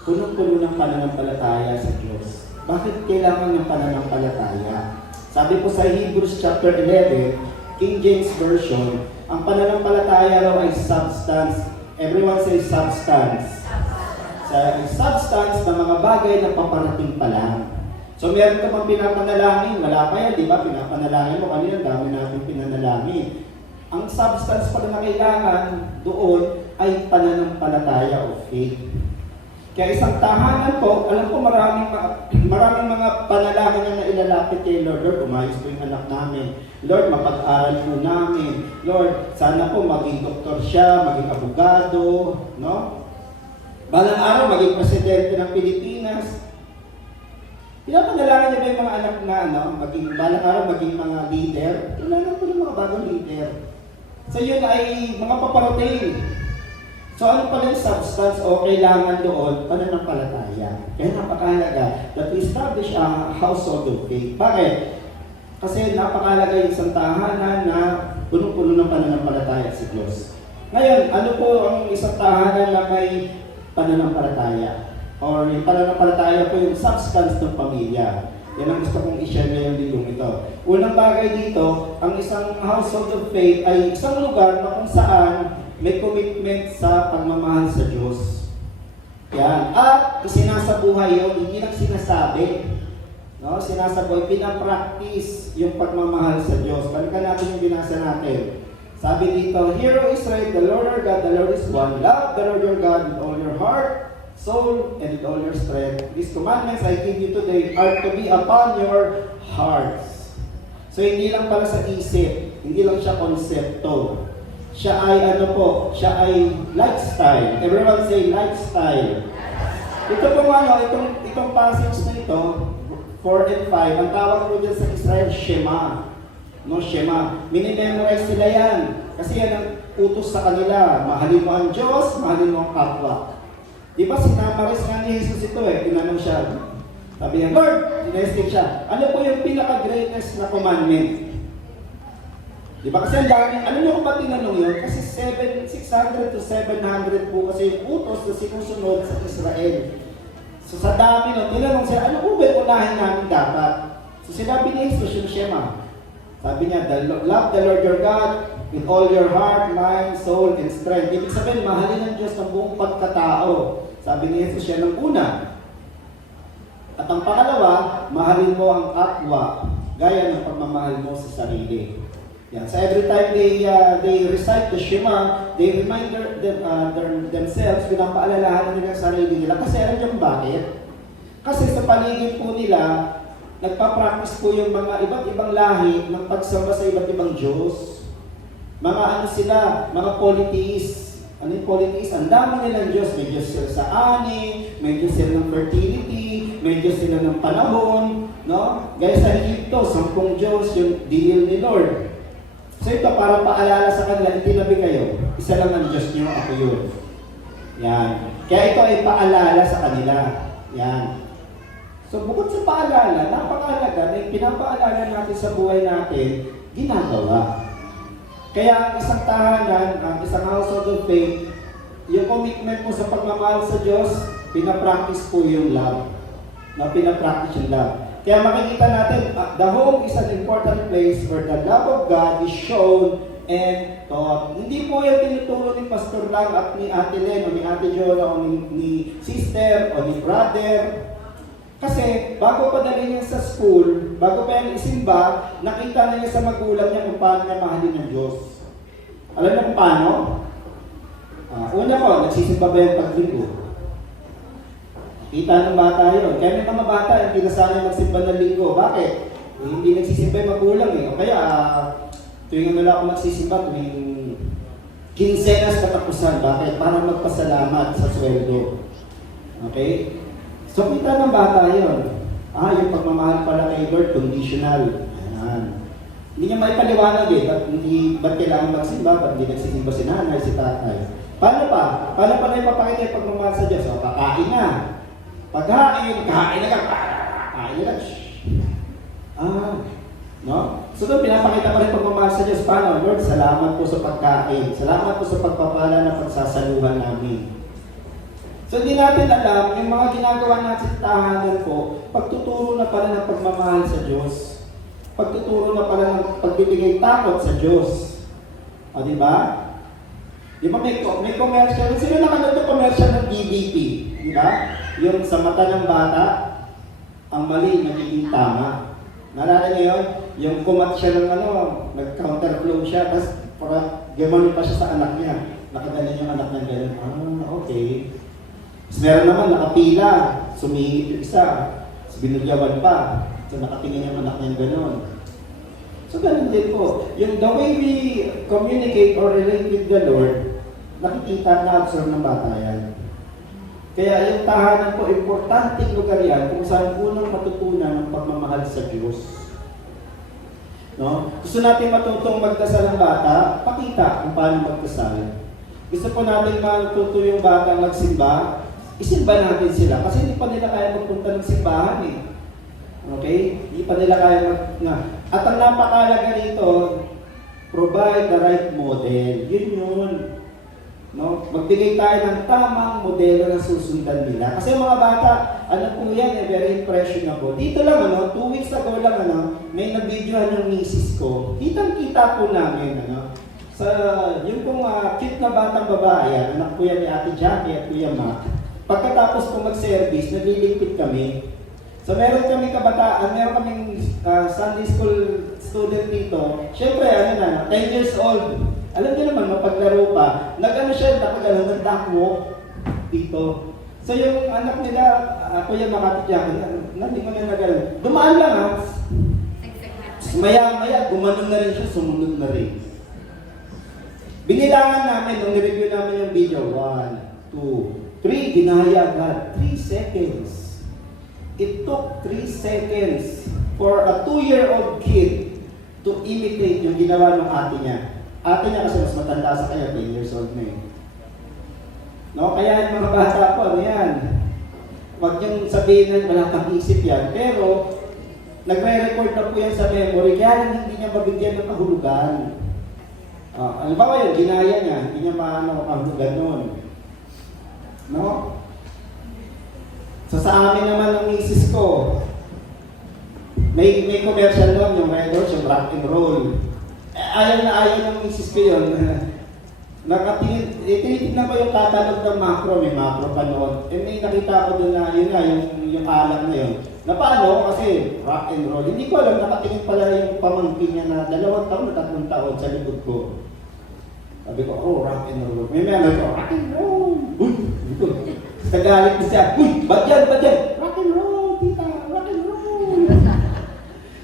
punong-puno ng pananampalataya sa Diyos. Bakit kailangan ng pananampalataya? Sabi po sa Hebrews chapter 11, King James Version, ang pananampalataya raw ay substance. Everyone say substance. Substance ng mga bagay na paparating pa lang. So meron ka pang pinapanalangin, wala pa yan, di ba? Pinapanalangin mo, kanina dami natin pinanalangin. Ang substance pala na kailangan doon ay pananampalataya o faith. Kaya isang tahanan po, alam ko maraming mga panalangin na ilalapit kay Lord. Lord, umayos po yung anak namin. Lord, mapag-aral po namin. Lord, sana po maging doktor siya, maging abogado, no? Balang araw, maging presidente ng Pilipinas. Pinapanalangin niyo ba yung mga anak na, balang araw, maging mga leader? Kailangan po ng mga bagong leader. So yun ay mga paparating. So ano pala yung substance o kailangan doon? Pananampalataya. Kaya napakahalaga that we establish a household of faith. Bakit? Kasi napakahalaga yung isang tahanan na punong-puno ng pananampalataya sa Diyos. Ngayon, ano po ang isang tahanan na may pananampalataya? Or yung pananampalataya po yung substance ng pamilya. Yan ang gusto kong i-share ngayong lingkong ito. Unang bagay dito, ang isang household of faith ay isang lugar na kung saan may commitment sa pagmamahal sa Diyos. Yan. At isinasabuhay yun, hindi lang sinasabi. No? Sinasabuhay, pinapractice yung pagmamahal sa Diyos. Balikan natin yung binasa natin. Sabi dito, Hear, O Israel, the Lord our God, the Lord is one. Love the Lord your God with all your heart, soul, and with all your strength. These commandments I give you today are to be upon your hearts. So hindi lang para sa isip, hindi lang siya konsepto. Siya ay siya ay lifestyle. Everyone say lifestyle. Ito po itong passage na ito, 4 and 5, ang tawag po dyan sa Israel, Shema. No, Shema. Minimemorize sila yan. Kasi yan ang utos sa kanila. Mahalin mo ang Diyos, mahalin mo ang kapwa. Di ba sinamaris nga ni Jesus ito tinanong siya. Sabi niya, Lord, tinesting siya. Ano po yung pinaka-greatest na commandment? Di ba? Kasi ang dami, ano nyo kung ba tinanong yun? Kasi 600 to 700 po kasi yung utos na sinusunod sa Israel. So sa dami nun, tinanong siya, ano po ba yung unahin namin dapat? So sinabi ni Jesus yung Shema. Sabi niya, love the Lord your God with all your heart, mind, soul, and strength. Ibig sabihin, mahalin ng Diyos ng buong pagkatao. Sabi ni Jesus siya ng una. At ang pangalawa, mahalin mo ang kapwa, gaya ng pagmamahal mo sa sarili. Yan. So every time they recite the Shema, they remind themselves, pinapaalalahanan nila ang sarili nila. Kasi alam niyo bakit? Kasi sa paligid po nila, nagpa-practice po yung mga iba't ibang lahi ng pagsamba sa iba't ibang Diyos. Mga sila, mga polytheists. Ano yung polytheists? Ang dami nilang Diyos. May Diyos sila sa ani, may Diyos sila ng fertility, may Diyos sila ng panahon. No? Gaya sa Egypto, 10 Diyos yung deal ni Lord. So ito, para paalala sa kanila, itinabi kayo. Isa lang ang Diyos niyo, ako yun. Yan. Kaya ito ay paalala sa kanila. Yan. So bukod sa paalala, napakahalaga na yung pinapaalala natin sa buhay natin, ginagawa. Kaya ang isang tahanan, ang isang household of faith, yung commitment mo sa pagmamahal sa Diyos, pinapractice po yung love. Na pinapractice yung love. Kaya makikita natin, the home is an important place where the love of God is shown and taught. Hindi po yung tinuturo ni Pastor Lang at ni Ate Len, o ni Ate Jola, o ni sister, o ni brother. Kasi bago pa dalhin niya sa school, bago pa yan isimba, nakita na niya sa magulang niya kung paano niya mahalin ng Diyos. Alam niyo kung paano? Una ko, nagsisimba ba yung paglinggo? Kita ng bata yun. Kaya may mga bata, hindi na sana magsimba ng linggo. Bakit? Hindi nagsisimba yung magulang eh. O kaya, tuwing wala ako magsisimba, tuwing kinsenas katapusan. Bakit? Para magpasalamat sa sweldo. Okay? So, kita ng bata yun. Yung pagmamahal pala kay Lord, conditional. Ayan. Hindi niya maipaliwanag eh. Ba't kailangan magsimba? Ba't hindi nagsisimba si nanay, si tatay? Paano pa? Paano pa na ipapakita yung pagmamahal sa Diyos? O, kakain na. Paghain, kain na ka. Kain na ka. No? So doon, pinapakita ko rin pagmamahal sa Diyos. Paano? Lord, salamat po sa pagkain. Salamat po sa pagpapala na pagsasaluhan namin. So hindi natin alam, yung mga ginagawa natin sa tahanan po, pagtuturo na pala ng pagmamahal sa Diyos. Pagtuturo na pala ng pagbibigay takot sa Diyos. O, di ba? Di ba may commercial? Sino nakanood ng commercial ng BBP? Di ba? Yung sa mata ng bata, ang mali magiging tama. Naalala niyo yun? Yung kumat siya ng nag-counterflow siya, tapos para gumano pa siya sa anak niya. Nakagalan yung anak niya gano'n. Okay. Tapos meron naman, nakapila, sumingit yung isa, binulyawan pa, so nakatingin yung anak niya gano'n. So ganun din po. Yung the way we communicate or relate with the Lord, nakikita na absorb ng bata yan. Kaya yung tahanan po, importanteng lugar yan kung saan unang matutunan ng pagmamahal sa Diyos. No? Gusto natin matutong magdasal ng bata, pakita kung paano magdasal. Gusto po natin matuto yung bata magsimba, isimba natin sila. Kasi hindi pa nila kaya magpunta ng simbahan eh. Okay? Hindi pa nila kaya At ang napakalaga rito, provide the right model. Yun yun. No? Magbigay tayo ng tamang modelo na susundan nila. Kasi mga bata, po yan, very impressionable. Dito lang, 2 weeks ago lang, may nag-videohan ng misis ko. Kitang-kita po namin, sa yung pong cute na batang babae, anak po yan ni Ate Jackie at Kuya Mac. Pagkatapos po mag-service, naglilipit kami. So meron kami kabataan, meron kaming Sunday school student dito. Siyempre, 10 years old. Alam niyo naman, mapaglaro pa. Siya, nag-duckwalk dito. So yung anak nila, Kuya Mac at Jackie, hindi mo na nag-alala. Dumaan lang Maya-maya, gumanon na rin siya, sumunod na rin. Binilangan namin, nung nireview namin yung video, 1, 2, 3, ginaya agad, 3 seconds. It took 3 seconds for a 2-year-old kid to imitate yung ginawa ng ate niya. Ate niya kasi mas matanda sa kanya, 10 years old na eh. No? Kaya yung mga bata po, yan. Huwag niyong sabihin na wala kang isip yan. Pero, nagre-record na po yan sa memory, kaya hindi niya mabigyan ng kahulugan. Halimbawa yun, ginaya niya, hindi niya kahulugan nun. No? So sa amin naman ng misis ko, may commercial doon, yung Red Horse, yung rock and roll. Ayaw na ayaw ng misis ko yun. Tinitignan ko yung catalog ng macro, may macro pa noon. May nakita ko doon na yun nga, yung alam na yun. Na paano? Kasi rock and roll. Hindi ko alam, nakatingin pala yung pamangkin niya na 2 taon na 3 taon sa likod ko. Sabi ko, rock and roll. May meron ko, rock and roll! Uy! Dito. Tagalit na siya, uy! Ba't yan? Rock and roll, tita! Rock and roll!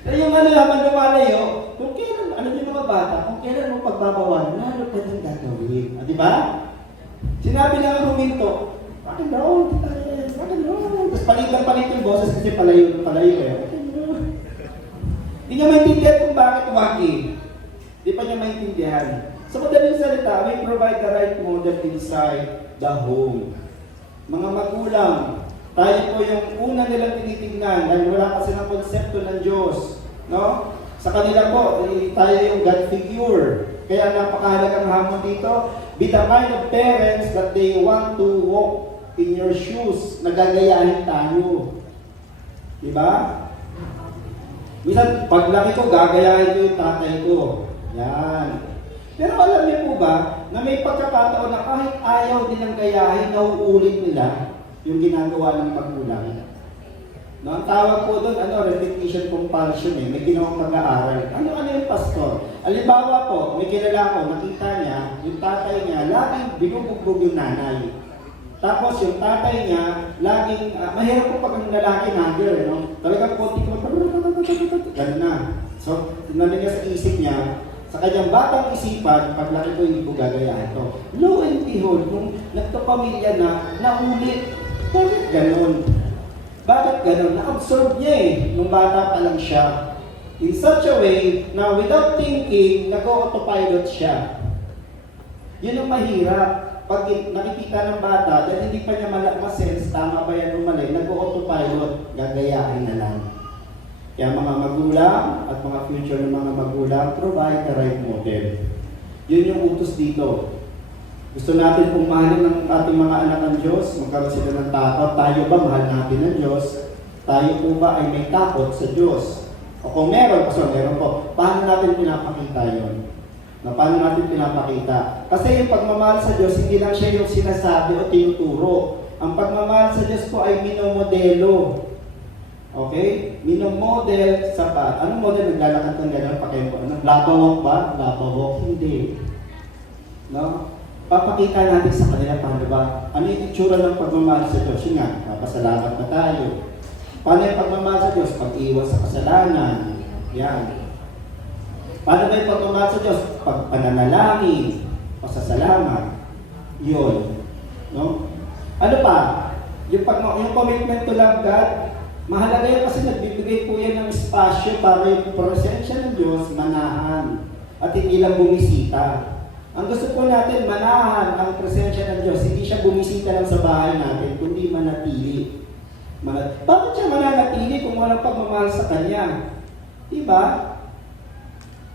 Kaya yung naman lumalayo, kung kailan, yung mga bata, kung kailan mo pagbabawan, lalo ka nang gagawin. Di ba? Sinabi lang ang huminto, rock and roll, tita! Rock and roll! Tapos palit yung boses kasi palayo eh. Rock and roll! Hindi niya maintindihan kung bakit wagi. Hindi pa niya maintindihan. Sa madaling salita, we provide the right model inside the home. Mga magulang, tayo po yung una nilang tinitingnan dahil wala kasi ng konsepto ng Diyos. No? Sa kanila po, tayo yung God figure. Kaya napakahalagang hamon dito, be the kind of parents that they want to walk in your shoes. Nagagayahin tayo. Diba? Minsan, paglaki ko, gagayahin ko yung tatay ko. Yan. Pero alam niyo po ba, na may pagkakataon na kahit ayaw nilang gayahin, nauulit nila yung ginagawa ng magulang. No, ang tawag po doon, repetition compulsion eh. May ginawang pag-aaral. Ano yung pastor? Halimbawa po, may kilala ko, nakita niya, yung tatay niya, laging binubugbog yung nanay. Tapos yung tatay niya, laging, mahirap po pag ang lalaki nagger, no? Talagang konti ko, gano'n na. So, tinanong niya sa isip niya, sa kanyang batang isipan, paglaki ko hindi ko gagayahin ito. Lo and behold, nung nagkapamilya na, naulit. Bakit ganon? Bakit ganon? Na-absorb niya eh, nung bata pa lang siya. In such a way, na without thinking, nag-autopilot siya. Yun ang mahirap. Pag nakikita ng bata, dahil hindi pa niya ma-sense, tama ba yan o mali, nag-autopilot, gagayahin na lang. Kaya mga magulang at mga future ng mga magulang, provide the right model. Yun yung utos dito. Gusto natin kung mahalin ng ating mga anak ng Diyos, magkaroon sila ng takot. Tayo ba mahal natin ng Diyos? Tayo po ba ay may takot sa Diyos? O kung meron, meron po, paano natin pinapakita yun? Paano natin pinapakita? Kasi yung pagmamahal sa Diyos, hindi lang siya yung sinasabi o tinuturo. Ang pagmamahal sa Diyos po ay minomodelo. Okay? Minomodel sa pa. Anong model? Naglalakad ng gano'n? Labawak ba? Labawak? Hindi. No? Papakita natin sa kanila paano ba? Ano yung itsura ng pagmamahal sa Diyos? Yun nga, papasalamat na tayo. Paano yung pagmamahal sa Diyos? Pag-iwas sa kasalanan. Yan. Paano ba yung pagmamahal sa Diyos? Pagpananalangin, pasasalamat. Yun. No? Ano pa? Yung commitment to love God, mahalaga yan kasi nagbibigay po yan ng espasyo para yung presensya ng Diyos manahan at hindi lang bumisita. Ang gusto po natin, manahan ang presensya ng Diyos. Hindi siya bumisita lang sa bahay natin, kundi manatili. Bakit siya mananatili kung walang pagmamahal sa Kanya? Diba?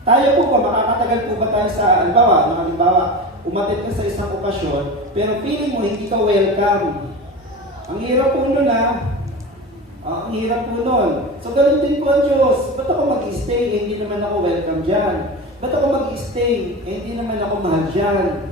Tayo po ba, makakatagal po ba tayo sa, halimbawa, umattend ka sa isang okasyon, pero feeling mo hindi ka welcome. Ang hirap po nun ang hirap po nun. So, ganun din po ang Diyos. Ba't ako mag-stay? Hindi naman ako welcome dyan. Ba't ako mag-stay? Hindi naman ako mahal dyan.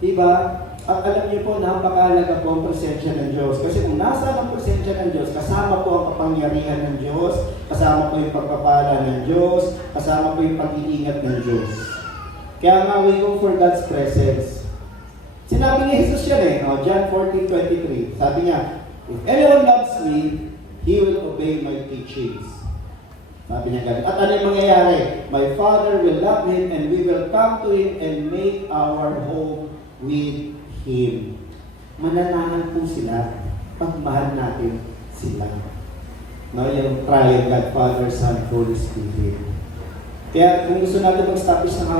Diba? At alam niyo po, napakahalaga po ang presensya ng Diyos. Kasi kung nasa ang presensya ng Diyos, kasama po ang kapangyarihan ng Diyos, kasama po yung pagpapala ng Diyos, kasama po yung pag-iingat ng Diyos. Kaya nga, we go for God's presence. Sinabi ni Jesus yan John 14:23. Sabi niya, if anyone loves me, he will obey my teachings. Sabi niya ganun. At ano yung mangyayari? My Father will love him and we will come to him and make our home with him. Mananahan po sila pag mahal natin sila. No, yung triad God, Father, Son, Holy Spirit. Kaya kung gusto natin mag-establish ng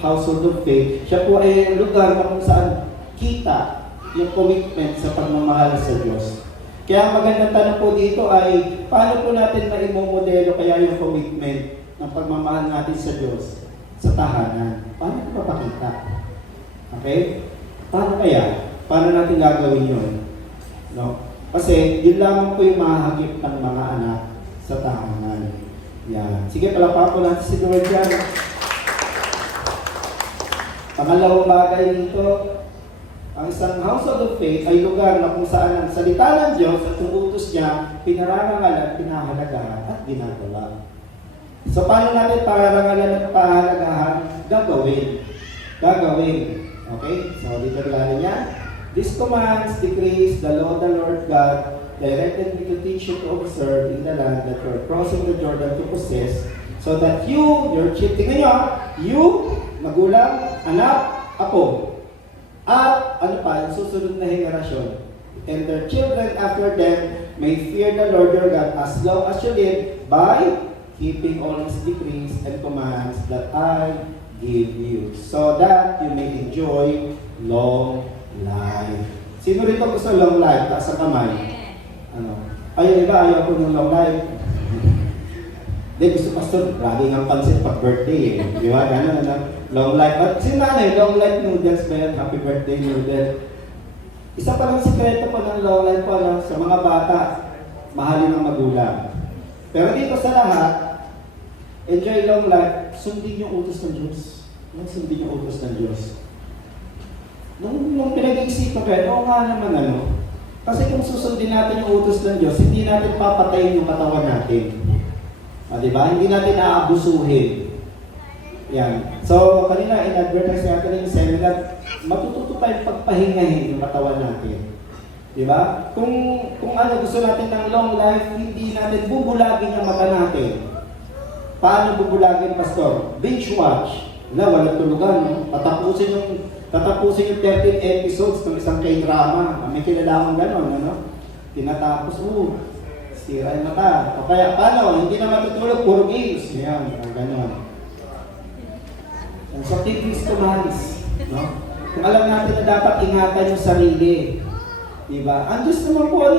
household of faith, siya po ay lugar kung saan kita yung commitment sa pagmamahal sa Diyos. Kaya ang magandang tanong po dito ay, paano po natin maimomodelo kaya yung commitment ng pagmamahal natin sa Diyos sa tahanan? Paano ito mapakita? Okay? Paano kaya? Paano natin gagawin yun? No? Kasi yun lamang po yung mahahagip ng mga anak sa tahanan. Yan. Sige, palakpakan po natin si Lord yan. Pangalawang bagay dito, ang isang household of faith ay lugar na kung saan ang salita ng Diyos at utos niya, pinarangalan, pinahalagahan at ginagawa. So, paano natin pararangalan at pahalagahan? Gagawin. Okay? So, dito rin niya. These commands, decrees, the Lord God, directed me to teach you to observe in the land that you are crossing the Jordan to possess, so that you, your children, tingnan nyo, you, magulang, anak, apo, at ano pa, yung susunod na henerasyon, and their children after them may fear the Lord your God as long as you live by keeping all His decrees and commands that I give you, so that you may enjoy long life. Sino rito gusto long life? Taas ang kamay. Ano? Ayaw iba, ayaw ko ng long life. Hindi, gusto pastor, lagi ng pansin pag birthday eh. Di ba? Gano'n, ano? Long life. At sinanay, long life noodles ba yan? Happy birthday noodle. Isa pa lang sikreto po ng long life po, ano, sa mga bata, mahalin ng magulang. Pero dito sa lahat, enjoy long life, sundin yung utos ng Diyos. Sundin yung utos ng Diyos. Nung pinag-iisipan kayo, oo nga naman ano. Kasi kung susundin natin yung utos ng Diyos, hindi natin papatayin yung katawan natin. Diba? Hindi natin aabusuhin. Yan. So, kanina in-advertise natin yung seminar, matututo tayong pagpahingahin yung katawan natin. Diba? Kung ano gusto natin ng long life, hindi natin bubulagin yung mata natin. Paano bubulagin, Pastor? Binge watch. Walang tulugan. No? Tatapusin yung 13 episodes ng isang K-drama. May kilala akong gano'n, ano? Tinatapos, sira yung mata. O kaya, paano? Hindi na matutulog, puro games. Yan, gano'n. So, tipis kumalis. No? Kung alam natin na dapat ingatan yung sarili. Diba? Ang Diyos naman po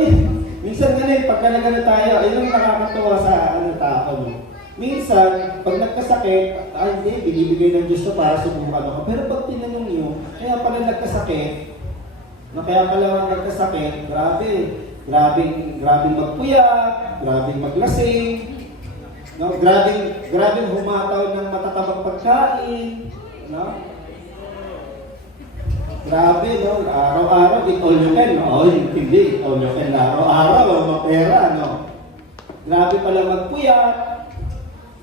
minsan ganun, pagka nagano tayo, ayun yung nakakatuwa sa tao. No? Minsan, pag nagkasakit, hindi, binibigay ng Diyos na para subukan ako. Pero pag tinanong nyo, kaya pala nagkasakit, grabing magpuyat, grabing maglasing, no? grabing humataw ng matatabang pagkain, no? Grabe, no? Araw-araw, all you can, no? Hindi, all you can na araw-araw, mapera, no? Grabe pala magpuyat.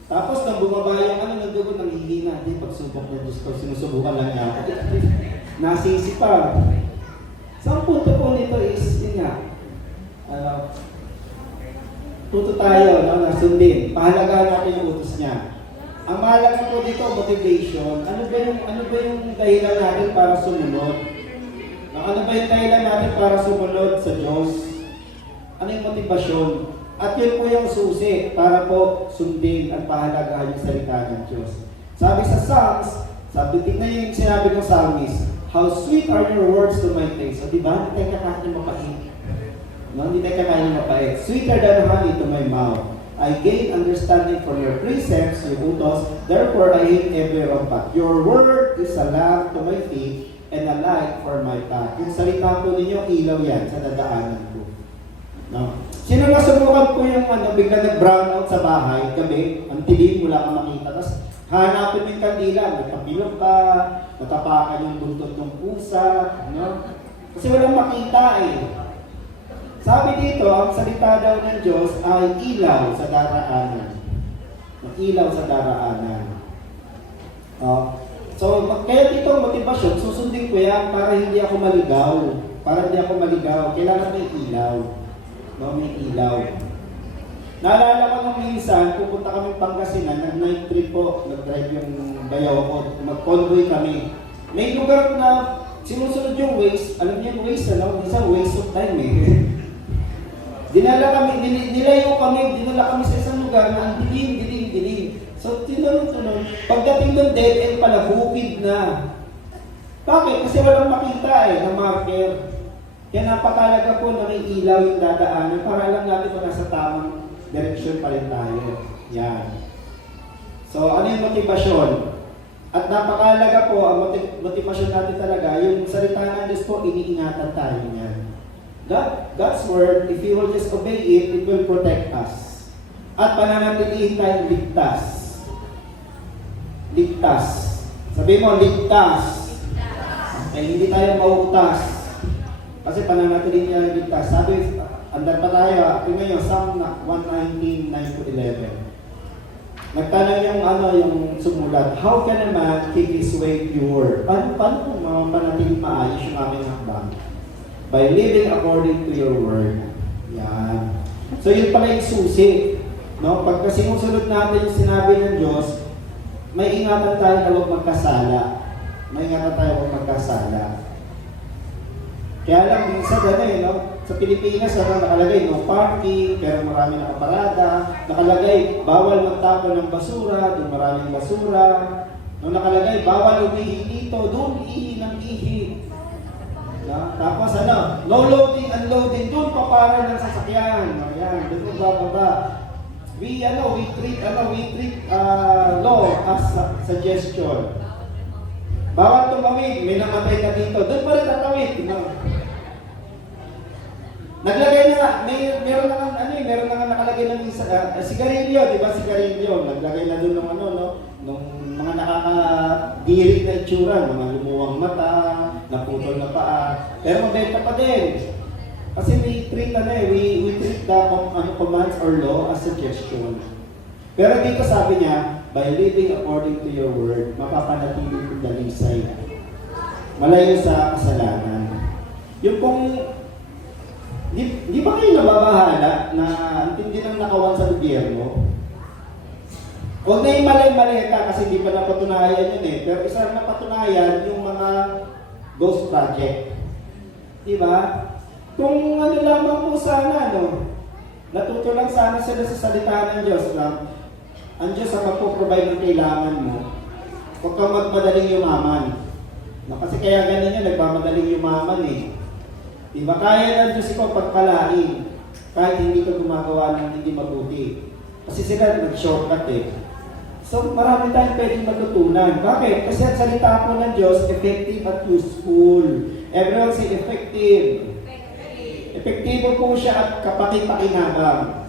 Tapos, nang bumaba yung dugo, nanghihina. Hindi, pagsubok na Diyos ko, sinusubukan lang niya ako. Nasisi pa. So, ang punto po nito is, yun nga, tuto tayo, no? Nasundin. Pahalagaan natin yung utos niya. Ang mahalaga po dito, motivation. Ano ba yung dahilan natin para sumunod? Ano ba yung dahilan natin para sumunod sa Diyos? Ano yung motivasyon? At yun po yung susi para po sundin at pahalagahan yung salita ng Diyos. Sabi sa Psalms, tignan niyo yung sinabi ng Psalmist, how sweet are your words to my taste. So, di ba? Hindi tayo kakain mapait. No? Hindi tayo kakain mapait. Sweeter than honey to my mouth. I gain understanding from your precepts, yung utos, therefore I hate every wrong path. Your word is a lamp to my feet and a light for my path. Yung salita po ninyo, ilaw yan sa dadaanan ko. No? Sino nasubukan po yung bigla nag-brown out sa bahay, gabi, ang tilim, wala kang makita, tapos hanapin mo yung kandila, nagpapilok ka, natapakan yung buntot ng pusa, no? Kasi walang makita eh. Sabi dito, ang salita daw ng Diyos ay ilaw sa daraanan. Ilaw sa daraanan. So, kaya dito ang motivasyon, susundin ko yan para hindi ako maligaw. Kailangan may ilaw. No, may ilaw. Naalala ko nung minsan, pupunta kami Pangasinan, nag-night trip po, nag-drive yung bayaw ko, mag-convoy kami. May lugar na sinusunod yung Waze, alam niyo yung Waze, minsan waste of time eh. Dinala kami sa isang lugar na ang dilim. So, tinanong. Pagdating doon, dead end pala, bukid na. Bakit? Kasi walang makita na marker. Kaya napakalaga po na may ilaw yung dadaanan para lang natin kung nasa tamang direksyon pa rin tayo. Yan. So, ano yung motivasyon? At napakalaga po, ang motivasyon natin talaga, yung salita ng Diyos po, iniingatan tayo niyan. God's word, if you will just obey it will protect us. At pananatilihin tayong ligtas. Ligtas. Sabi mo, ligtas. Okay, hindi tayo mauutas. Kasi pananatilihin tayo ligtas. Sabi, andar pa tayo, tingnan nyo, Psalm 119, 9-11. Nagtanong yung sumulat, how can a man keep his way pure? Paano manatiling maayos yung aming hakbang? By living according to your word. Yan. So yun pala yung susi. No? Pagka sinusunod natin yung sinabi ng Diyos, may ingatan tayo na huwag magkasala. Kaya lang, minsan no? sa Pilipinas, nakalagay no parking, pero marami nakaparada. Nakalagay, bawal magtapon ng basura, doon maraming basura. No, nakalagay, bawal umihi dito, doon ihi ng ihi. Tapos no loading, unloading, doon papara ng sasakyan. Ayan, doon bababa. We treat law as suggestion. Bawal tumawid, may namatay ka dito, doon pa rin tatawid. Naglagay na nga, meron na nga nakalagay ng sigarilyo, di ba sigarilyo? Naglagay na doon ng nung mga nakakadirik na itsura, mga lumuwang mata, naputol na paa, pero mabenta pa din. Kasi we treat the commands or law as suggestion. Pero dito sabi niya, by living according to your word, mapapanatili ko dalisay. Malayo sa kasalanan. Yung kung Di ba kayo nababahala na ang tindi ng nakawan sa gobyerno? Huwag na yung malay-maleta kasi di pa napatunayan yun eh. Pero isa na napatunayan yung mga ghost project. Di ba? Kung ano lamang po sana, natuto lang sana sila sa salita ng Diyos na ang Diyos ang magpo-provide ng kailangan mo. Huwag kang magmadaling yumaman. Kasi kaya ganun yun, nagmamadaling yumaman eh. Diba? Kaya ng Diyos ikaw pagpalain kahit hindi ka gumagawa ng hindi mabuti. Kasi sila nag-shortcut eh. So marami tayong pwedeng matutunan. Bakit? Kasi ang salita po ng Diyos, effective at useful. Everyone say effective. Epektibo po siya at kapaki-pakinabang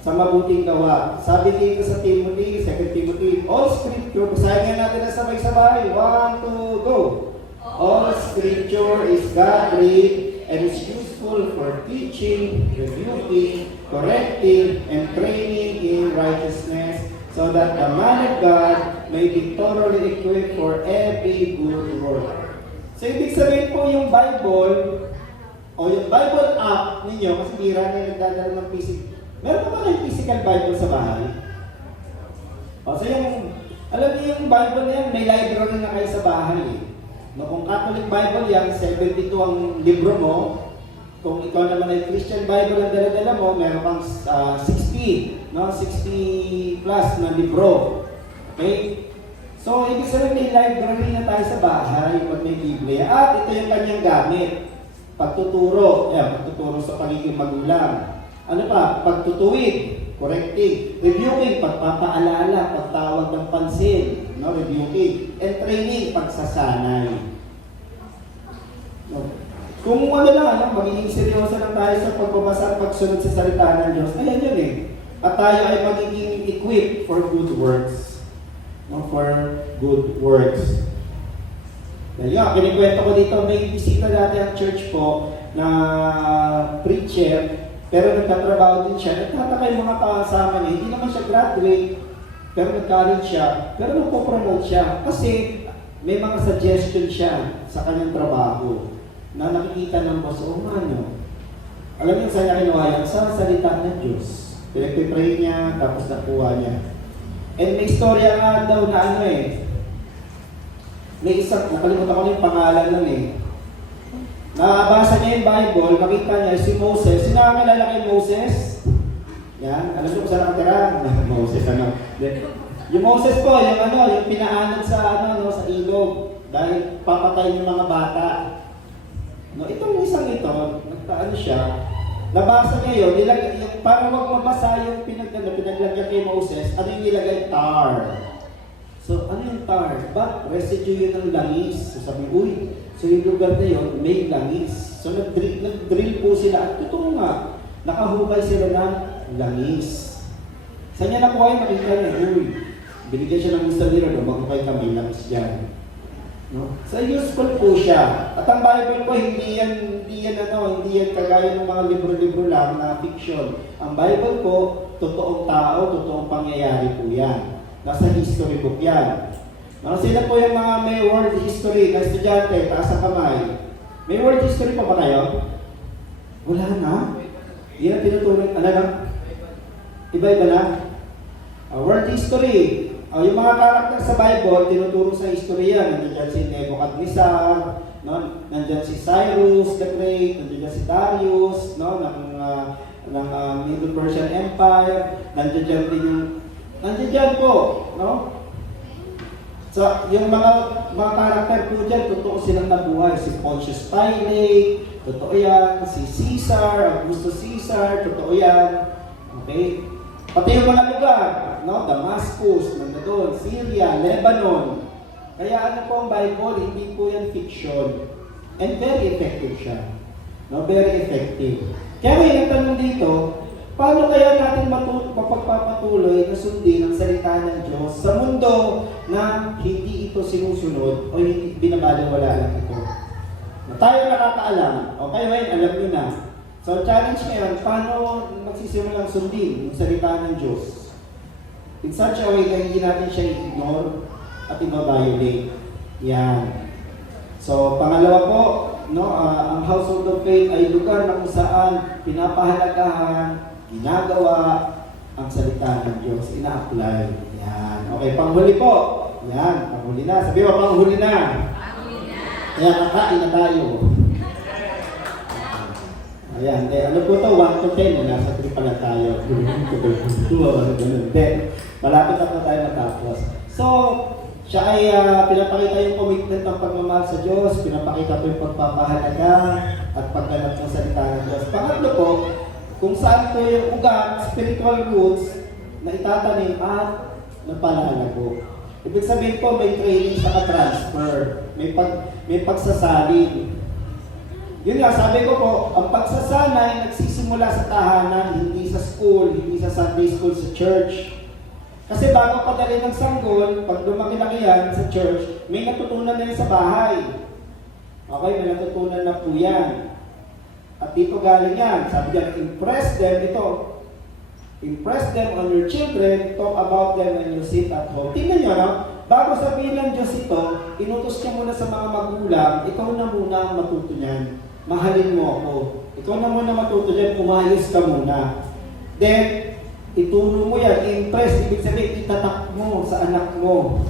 sa mabuting gawa. Sabi dito sa Timothy, 2 Timothy, all scripture, basahin nga natin na sabay-sabay. 1, 2, go! All scripture is God-breathed and is useful for teaching, rebuking, correcting, and training in righteousness, so that the man of God may be thoroughly equipped for every good work. So, ibig sabihin po yung Bible, o yung Bible app ninyo, kasi bira na nagdadala ng physical. Meron pa ba kayong physical Bible sa bahay? O, so alam niyo yung Bible na yan, may library na kayo sa bahay eh. No, kung Catholic Bible yan, 72 ang libro mo. Kung ikaw naman ay Christian Bible ang dala-dala mo, meron kang 60 plus na libro. Okay? So, ibig sabihin may library na tayo sa bahay pag may Biblia. At ito yung kanyang gamit. Pagtuturo. Pagtuturo sa pagiging magulang. Ano pa? Pagtutuwid. Correcting. Rebuking. Pagpapaalala. Pagtawag ng pansin. Rebuking. And training. Pagsasanay. Kung magiging seryoso lang tayo sa pagbabasa at pagsunod sa salita ng Diyos, ayan yun eh. At tayo ay magiging equipped for good works. For good works. Kaya kinikwento ko dito, may bisita dati ang church po na preacher, pero nagtatrabaho din siya. Nagtataka yung mga kasama niya, hindi naman siya graduate, pero nag-college siya, pero nagpo-promote siya. Kasi may mga suggestion siya sa kanyang trabaho na nakikita ng boss, alam niyo saan niya kinuha yan? Sa salita ng Diyos. Pinag-pray niya, tapos nakuha niya. And may istorya nga daw na may isang, nakalimutan ko yung pangalan nun eh. Nabasa niya yung Bible, makita niya si Moses. Sino ang kilala kay Moses? Yan, alam niyo kung saan nakatira? Moses, Yung Moses po, yung pinaanod sa sa ilog dahil papatay yung mga bata. Itong isang ito, nagtaano siya, nabasa niya yun, para wag mabasa yung pinaglagyan kay Moses, ano yung nilagay? Tar. So, ano yung tar? Residue yun ng langis. So, sabi, so yung lugar na yun, may langis. So, nag-drill po sila. At totoo nga, nakahukay sila ng langis. Saan niya nakuha yung makita niya? Binigyan siya ng gusto nila, maghukay kami, langis dyan. So useful po siya. At ang Bible po hindi yan kagaya ng mga libro-libro lang na fiction. Ang Bible po, totoong tao, totoong pangyayari po yan. Nasa history book yan. Sila po yung mga may world history na estudyante, taas ang kamay. May world history pa ba kayo? Wala na. Hindi na tinutuloy. Iba-iba na. World history. Yung mga karakter sa Bible, tinuturo sa history yan. Nandiyan si Nebuchadnezzar, no? Nandiyan si Cyrus the Great, nandiyan si Darius, no? ng Middle Persian Empire, nandiyan din yung, nandiyan po, no? So, yung mga karakter po dyan, totoo silang nabuhay. Si Pontius Pilate, totoo yan. Si Caesar, Augusto Caesar, totoo yan. Okay? Pati yung mga lugar, no? Damascus, doon, Syria, Lebanon. Kaya ano po ang Bible, hindi po yan fiction. And very effective siya. No? Very effective. Kaya may tanong dito, paano kaya natin mapagpapatuloy na sundin ang salita ng Diyos sa mundo na hindi ito sinusunod o hindi binabalewala lang ito? Na tayo nakakaalam. Okay, Wayne, alam nyo na. So, challenge ngayon, paano magsisimulang sundin ang salita ng Diyos? In such a way na hindi natin siya i-ignore at i-violate. Yan. So, pangalawa po, no, ang Household of Faith ay lugar na kung saan pinapahalagahan, ginagawa ang salita ng Diyos, ina-apply. Yan. Okay, panghuli po. Yan, panghuli na. Sabi mo, panghuli na. Kaya kakain na tayo. Ayan, ano po ito? 1 to 10, nasa 3 pa lang tayo. 2, ganun. Then, malapit na po tayo matapos. So, siya ay pinapakita yung commitment ng pagmamahal sa Diyos, pinapakita po yung pagpapahalaga at pagganap ng salita ng Diyos. Pangatlo po, kung saan po yung ugat, spiritual roots, na itatanim at napalalago. Ibig sabihin po, may training sa transfer, may pagsasalin. Yun nga, sabi ko po, ang pagsasanay nagsisimula sa tahanan, hindi sa school, hindi sa Sunday school, sa church. Kasi bago padali ng sanggol, pag lumaki-laki yan sa church, may natutunan na yan sa bahay. Okay, may natutunan na po yan. At dito galing yan. Sabi niya, impress them, ito. Impress them on your children, talk about them when you sit at home. Tingnan nyo, no? Bago sabihin ng Diyos ito, inutos niya muna sa mga magulang, ikaw na muna ang matuto niyan. Mahalin mo ako. Ikaw na muna matuto niyan, umayos ka muna. Then, ituro mo yan, impress, ibig sabihin, itatak mo sa anak mo.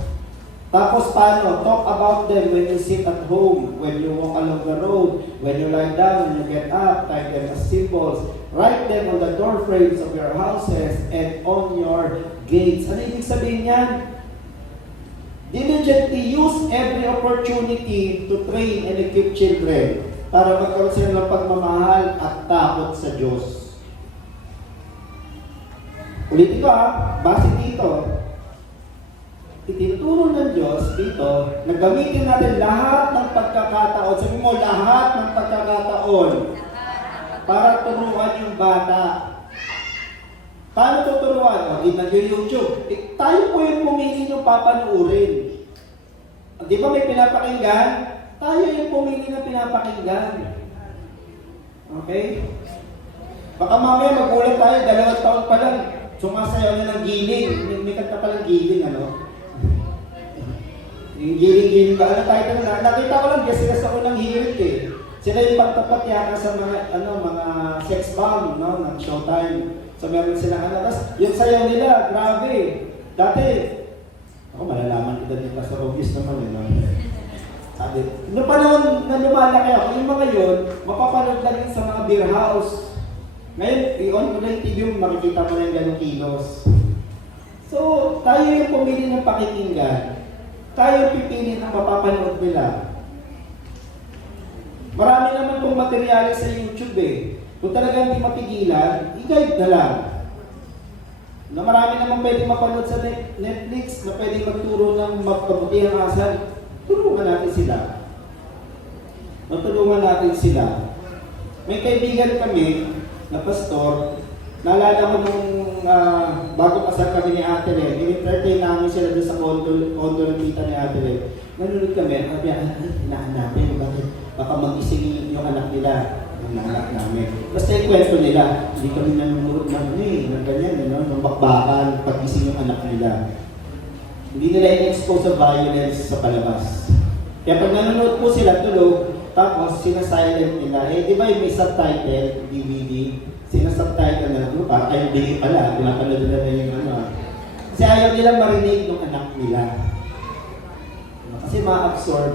Tapos paano? Talk about them when you sit at home, when you walk along the road, when you lie down, when you get up, tie them as symbols. Write them on the door frames of your houses and on your gates. Ano ibig sabihin yan? Diligently use every opportunity to train and equip children para magkaroon sila ng pagmamahal at takot sa Diyos. Ulitin ko base dito. Itinuturo ng Diyos dito na gamitin natin lahat ng pagkakataon. Sabi mo, lahat ng pagkakataon para turuan yung bata. Paano tuturuan? O, di nag-YouTube. Tayo po yung pumili ng papanuurin. Di ba may pinapakinggan? Tayo yung pumili ng pinapakinggan. Okay? Baka mamaya magulat tayo, 2 taon pa lang. Sumasayaw na ng giling. May kanta pa lang giling, ano? Yung giling-giling ba? Ano tayo na? Nakita ko lang, sila sa unang hirit eh. Sila yung pagtapat yata sa mga, mga sex bomb, no? Ng Showtime. So meron silang tapos yung sayaw nila, grabe. Dati, ako malalaman kita ni Pastor Obvious naman, no? Sabi, noong panahon na lumalaki ako, yung mga yun, mapapanood lang yun sa mga beer house. Ngayon, i-on mo na yung TV, makikita mo na yung ganong kilos. So, tayo yung pumili ng pakikinggan. Tayo yung pipili ng mapapanood nila. Marami naman pong materyales sa YouTube eh. Kung talagang hindi mapigilan, i-guide na lang. Na marami naman pwede mapanood sa Netflix, na pwede magturo ng magkabutihang asal. Tulungan natin sila. Matulungan natin sila. May kaibigan kami na pastor, naalala ko nung bago kasal kami ni Ate Len, in-entertain namin sila doon sa condo ng tita ni Ate Len. Nanonood kami, hinahanapin, baka mag-ising yung anak nila, yung anak namin. Basta yung kwento nila, hindi kami nanonood ng ganyan, ng bakbakan, pag-ising yung anak nila. Hindi nila i-expose sa violence sa palabas. Kaya pag nanonood po sila tulog, tapos sinasilent nila, di ba yung may subtitle, DVD, sinasubtitle na, kayo hindi pala, pinapanood nila na yung Kasi ayaw nilang marinig ng anak nila. Kasi ma-absorb.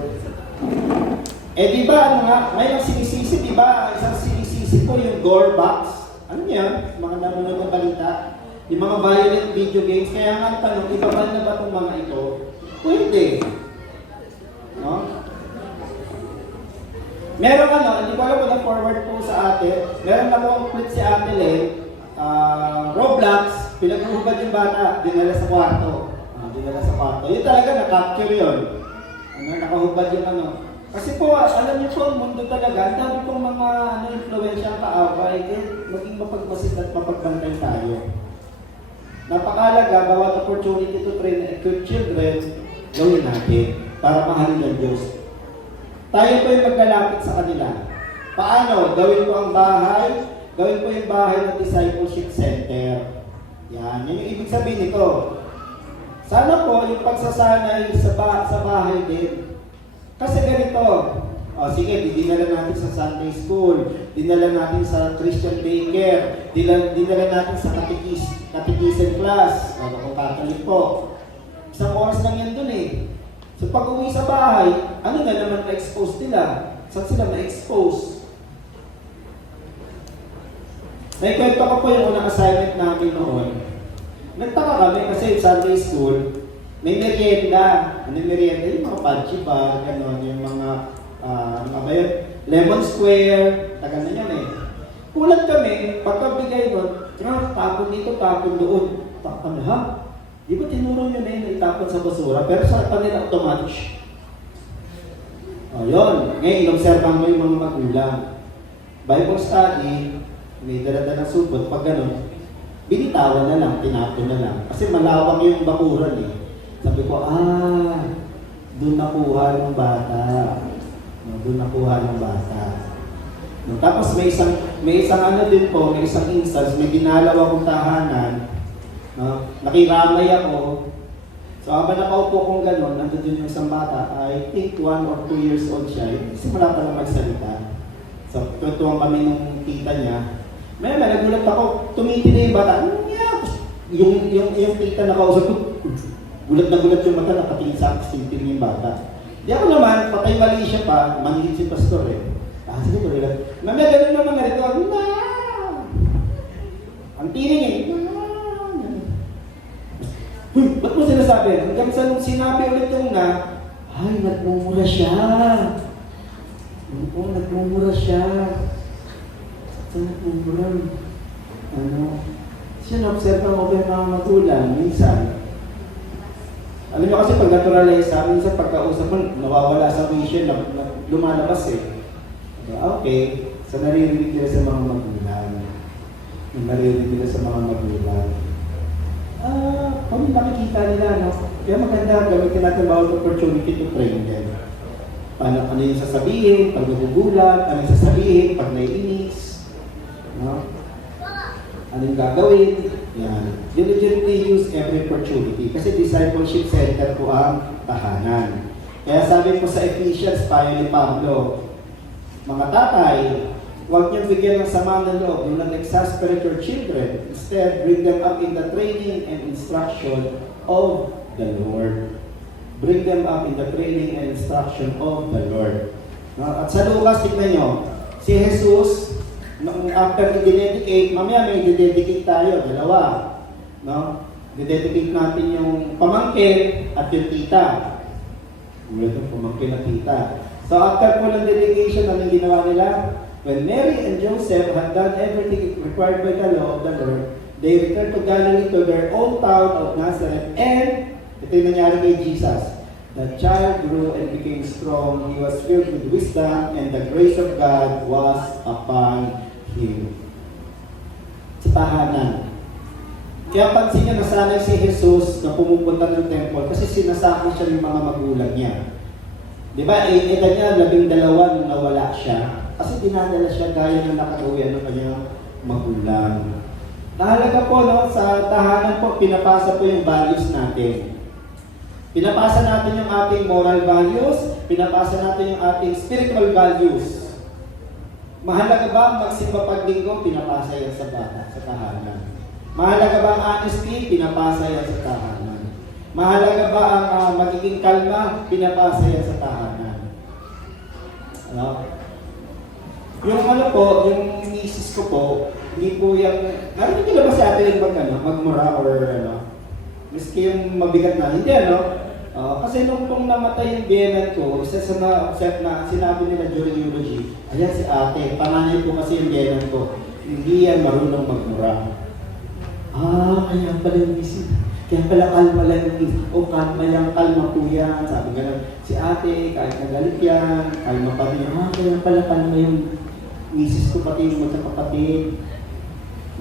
Eh di ba, ano nga, may sinisisi, di ba, isang sinisisi po yung gore box. Ano yan? Mga nanonood ng balita. Yung mga violent video games. Kaya nga ang tanong, iba ba na ba itong mga ito? Pwede. No? Meron hindi ko alam kung na-forward po sa atin. Meron na po clip si Ate Len, Roblox, pinag-uhubad yung bata, dinala sa kwarto. Dinala sa kwarto. Yun talaga, na-capture yun. Nakahubad yung Kasi po, alam niyo po, ang mundo talaga, ang dami pong mga influensyang kaaway, maging mapagmasid at mapagbantay tayo. Napakalaga, bawat opportunity to train and equip children, gawin natin para mahalin ng Diyos. Tayo po yung maglalapit sa kanila. Paano? Gawin ko ang bahay, gawin ko yung bahay ng discipleship center. Yan yung ibig sabihin nito. Sana po yung pagsasanay sa bahay din. Kasi ganito, sige, dinala natin sa Sunday School, dinala natin sa Christian Daycare, dinala natin sa catechism class, kung Catholic po. Isang oras lang yan dun eh. So pag uwi sa bahay, ano na naman na-expose nila? Saan sila na-expose? Naikwento ko po yung unang assignment namin noon. Nagtaka kami kasi Sunday School, may merienda. Ano yung merienda? Yung mga panchi bar, gano'n, yung mga, ano ba yun? Lemon Square, tagal na yan eh. Kulat kami, pagkabigay doon, tapon dito, tapon doon. Tapon ha? Di ba tinuro nyo na yun, itapon sa basura, pero sa kanila automatic. Yun. Ngayon, inobservan mo yung mga magulang. Bible study, may dala-dala ng supot, pag gano'n, binitawan na lang, tinapon na lang. Kasi malawak yung bakuran eh. Sabi ko, doon nakuha ng bata. Doon nakuha ng bata. Tapos may isang ano din po, may isang instance, may dinalaw akong tahanan. Nakiramay ako. So habang nakaupo kong gano'n, nandun yung isang bata, I think 1 or 2 years old siya. Kasi wala pa lang magsalita. So tuwang kami nung tita niya. May nagulat ako, tumitin na yung bata. Yung tita na kausap ko, gulat na gulat yung mata, nakatingin sa akin, tintin yung bata. Di ako naman, patay mali siya pa, manigit si pastor eh. Sige ko rin. Mamaya ganun naman na rito, ang tining eh. Ba't mo sinasabi? Hanggang sa nung sinabi ulit yung ay, nagmumura siya. Oo, nagmumura siya. Saan nagmumura? Siya na-observe mo ba yung mga magulang, minsan. Alam niyo kasi pag naturalize sa amin, minsan pagkausap mo, nawawala sa vision, lumalabas eh. Okay, so naririnig nila sa mga magulang. Naririnig nila sa mga magulang. Kung nakikita nila, no? Kaya maganda, gamitin natin bawat opportunity to train them. Ano yung sasabihin, pag nagugulat, ano yung sasabihin, pag naiinis. No? Ano yung gagawin? Yan. Diligently use every opportunity. Kasi discipleship center po ang tahanan. Kaya sabi po sa Ephesians, payo ni Pablo, mga tatay, huwag niyong bigyan ng sama ng loob, do not exasperate your children. Instead, bring them up in the training and instruction of the Lord. Bring them up in the training and instruction of the Lord. At sa Lucas, tignan nyo, si Jesus, after i-dedicate, mamaya may i-dedicate tayo, dalawa. No? I-dedicate natin yung pamangkin at yung tita. Ulit yung pamangkin at tita. So after po ng dedication, anong ginawa nila? When Mary and Joseph had done everything required by the law of the Lord, they returned to Galilee to their own town of Nazareth, and ito yung nangyari kay Jesus. The child grew and became strong. He was filled with wisdom, and the grace of God was upon him. Sa tahanan. Kaya pansin niya, nasanay si Jesus na pumupunta ng temple kasi sinasakot siya ng mga magulang niya. Di ba, edad niya, 12 nung nawala siya. Kasi dinadala siya gaya ng nakagawi ng kanyang magulang. Mahalaga po, no, sa tahanan po, pinapasa po yung values natin. Pinapasa natin yung ating moral values, pinapasa natin yung ating spiritual values. Mahalaga ba ang magsimba paglinggo? Pinapasa yan sa bata, sa tahanan. Mahalaga ba ang honesty? Pinapasa yan sa tahanan. Mahalaga ba ang magiging kalma? Pinapasa yan sa tahanan. Ano? Yung ano po, yung misis ko po, hindi po yung, narinig nyo ba sa atin magmura or ano? Miski yung mabigat na, hindi ano? Kasi nung pong namatay yung biyenan ko, isa sa na sinabi nila during eulogy, ayan si ate, panganay ko kasi yung biyenan ko, hindi yan marunong magmura. Kaya pala yung misis. Kaya pala kalma lang yung kalma po yan. Sabi gano'n, si ate, kahit nagalit yan, kalma pa rin. Kaya pala kalma yung misis ko pati yung magkakapatid.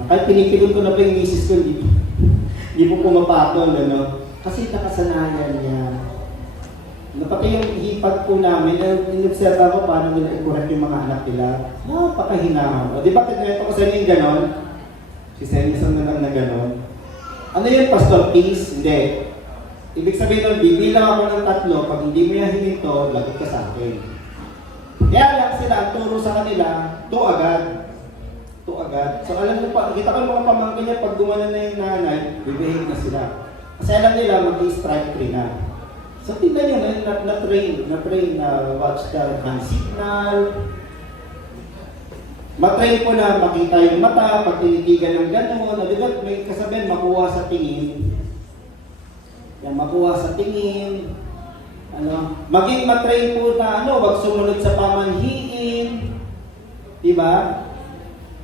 Kahit pinipilin ko na pa yung misis ko, hindi po pumapatol, ano? Kasi nakasanayan niya. Pati yung hipag po namin, in-observe ko paano nila i-correct yung mga anak nila. Napakahinahan. O di ba, kinwento ko sa inyo yung gano'n? Si Senison na lang na gano'n. Ano yun, Pastor Peace? Hindi. Ibig sabihin nun, bibilang ako ng 3, pag hindi mo yan hininto, lagot ka sa akin. Kaya lang sila, ang turo sa kanila, 2 agad. 2 agad. So alam mo pa, kita ko yung mga pamangkin niya, pag gumanan na yung nanay, bibihig na sila. Kasi alam nila, mag-strike 3 na. So tignan nyo, na-train na watch the hand signal. Matrain po na makita yung mata, pag tinitigan ng gano'n, di ba may kasabihan, makuha sa tingin. Yan, makuha sa tingin. Maging matrain po na wag sumunod sa pamanhiin. Di ba?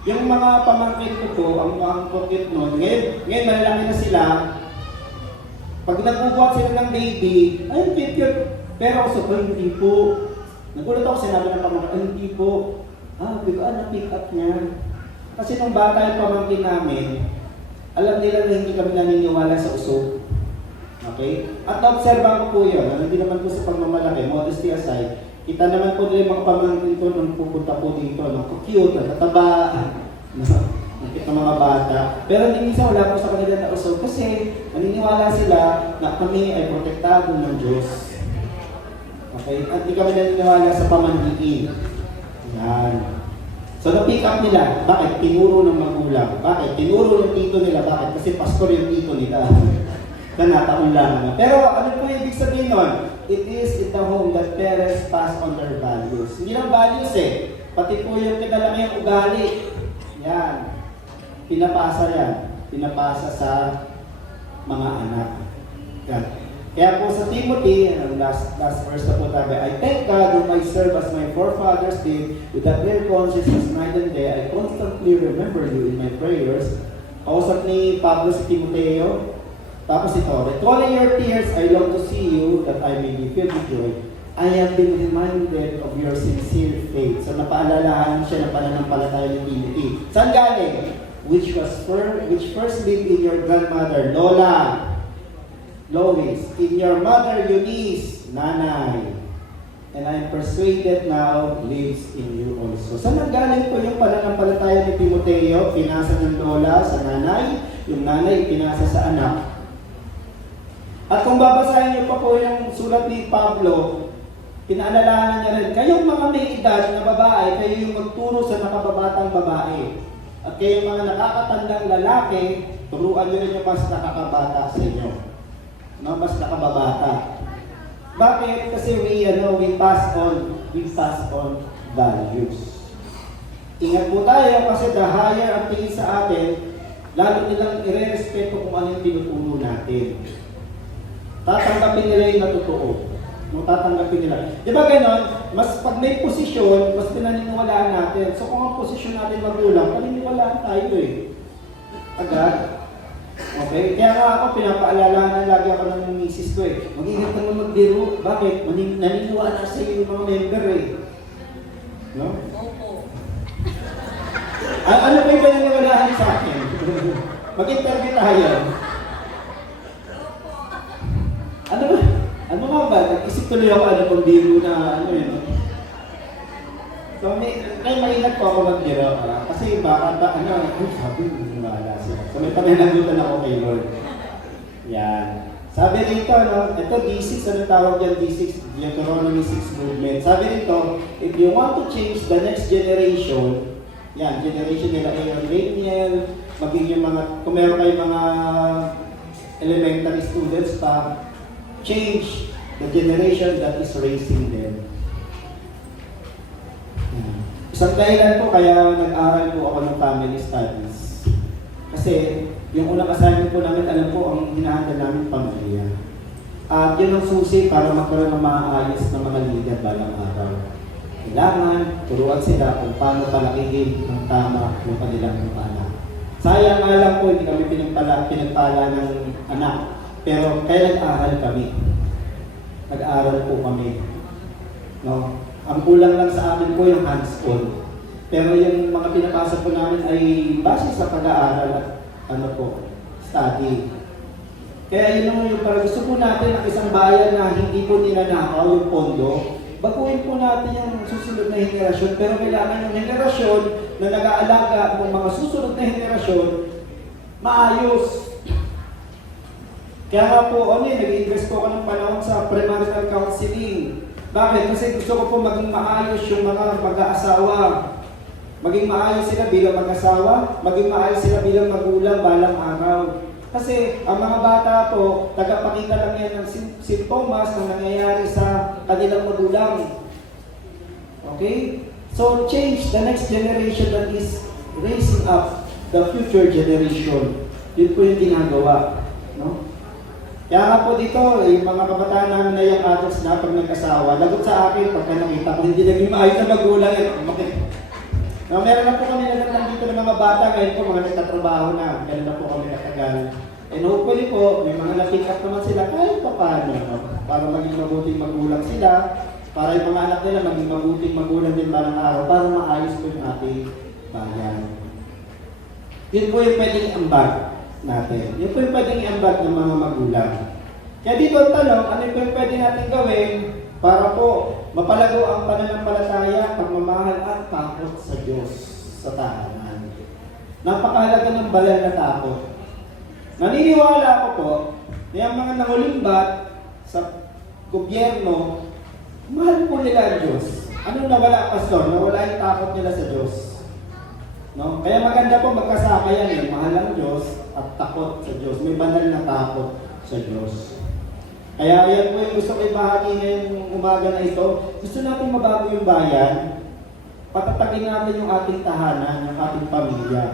Yung mga pamangkin ko po, ang cute nun, ngayon malalaki na sila, pag nagbubuhat sila ng baby, ay cute. Pero ako sa hindi po. Nagulat ako, sinabi ng pamangkin, hindi po. Na-pick up niya. Kasi nung bata yung pamangkin namin, alam nila na hindi kami naniniwala sa usog. Okay? At na-observan ko po yun, hindi naman po sa pagmamalaki, modesty aside, kita naman po nila yung mga pamangkin ko nung pupunta po dito, cute, nataba, nakita ng mga bata. Pero hindi minsan wala po sa kanila na usog kasi naniniwala sila na kami ay protektado ng Diyos. Okay? At hindi kami naniniwala sa pamanhiin. Yan. So na-pick up nila, bakit? Tinuro ng magulang. Bakit? Tinuro ng tito nila. Bakit? Kasi pastor yung tito nila. Na nataon lang na. Pero ano po yung ibig sabihin nun? It is in the home that parents pass on their values. Hindi lang values pati po yung kinalaking ugali. Yan. Pinapasa yan. Pinapasa sa mga anak. Yan. Kaya po sa Timothy, last verse na po tabi, I thank God whom I serve as my forefathers did, with a clear conscience as night and day, I constantly remember you in my prayers. Kausap ni Pablo si Timoteo. Tapos ito, recalling your tears, I long to see you, that I may be filled with joy. I have been reminded of your sincere faith. So napaalalahan siya ng pananampalataya ni Timothy. Saan galing? Which first lived in your grandmother, Lois, in your mother Eunice, nanay, and I am persuaded now lives in you also. Saan nanggaling po yung pananampalataya ni Timoteo? Pinasa ng lola sa nanay, yung nanay pinasa sa anak. At kung babasahin niyo pa po yung sulat ni Pablo, pinaalalahanan niya rin, kayong mga may edad na babae, kayo yung magturo sa nakababatang babae. At kayong mga nakakatandang lalaki, turuan niyo rin yung mas nakakabata sa inyo. Mas nakababata. Bakit? Kasi we pass on values. Ingat po tayo kasi the higher ang tingin sa atin, lalo nilang ire-respeto kung ano yung tinuturo natin. Tatanggapin nila yung natotoo. Tatanggapin nila. Di ba ganon? Mas pag may posisyon, mas pinaniniwalaan natin. So kung ang posisyon natin magulang, paniniwalaan tayo agad. Okay? Kaya nga ako, pinapaalalahan lagi ako ng misis ko mag-ingat ka naman magbiro. Bakit? Naniniwala sa iyo yung mga member No? Opo. Ano ba yung pinaniwalaan sa akin? Mag-interview tayo. Ano ba? Ano nga ba? Nag-isip tuloy ako pang biro na So, may maingat po ako magbiro. Kasi baka sabi, wala sila. So, may pananagutan ako kay Lord. Yan. Sabi rito, ito D6, ano tawag yan? D6, Deuteronomy 6 movement. Sabi rito, if you want to change the next generation, yan, generation nila Aaron Daniel, maging yung mga, kung meron kayong mga elementary students pa, change the generation that is raising them. Isang dahilan po kaya nag-aral po ako ng family studies. Kasi yung unang assignment po namin, alam po, ang hinahandle namin pamilya. At yun ang susi para magkaroon ng maayos na mga leader balang araw. Kailangan turuan sila kung paano palakihin ng tama yung kanilang mga anak. Sayang nga lang po, hindi kami pinagpala ng anak. Pero kaya nag-aaral kami. Nag-aaral po kami. No? Ang kulang lang sa amin po yung hands-on. Pero yung mga pinapasa po namin ay base sa pag-aaral at study. Kaya yun yung para gusto po natin ang isang bayan na hindi po ninanakaw yung pondo. Baguhin po natin yung susunod na henerasyon, pero kailangan yung henerasyon na nag-aalaga ng mga susunod na henerasyon maayos. Kaya nga po, nag-invest po ako ng panahon sa premarital counseling. Bakit? Kasi gusto ko po maging maayos yung mga mag-aasawa. Maging maayos sila bilang mag-asawa, maging maayos sila bilang magulang balang araw. Kasi ang mga bata po, tagapakita lang yan ng simptomas na nangyayari sa kanilang magulang. Okay? So change the next generation that is raising up the future generation. Yun po yung ginagawa. No? Kaya nga po dito, yung mga kabataan namin na yung adults na pag nag-asawa, lagot sa akin pagka nakita ko hindi naging maayos na magulang. Meron na po kami nagtatang dito ng mga bata, ngayon po mga nagtatrabaho na, ganun na po kami katagal. And hopefully po, may mga na-pick up naman sila kahit pa paano, no? Para maging mabuting magulang sila, para yung mga anak nila maging mabuting magulang din balang araw, para maayos po yung ating bayan. Yun po yung pwedeng ambag natin. Yun po yung pwedeng ambag ng mga magulang. Kaya dito ang tanong, ano yung pwede natin gawin para po mapalago ang pananampalataya, pagmamahal at takot sa Diyos sa tahanan. Napakahalaga ng banal na takot. Naniniwala ako po na yung mga nangulimbat sa gobyerno, mahal po nila ang Diyos. Ano nawala, Pastor? Nawala yung takot nila sa Diyos. No? Kaya maganda po magkasama yan, mahal ang Diyos at takot sa Diyos. May banal na takot sa Diyos. Kaya yan po yung gusto ko ibahagi ngayong umaga na ito. Gusto natin mabago yung bayan, patatagin natin yung ating tahanan, yung ating pamilya.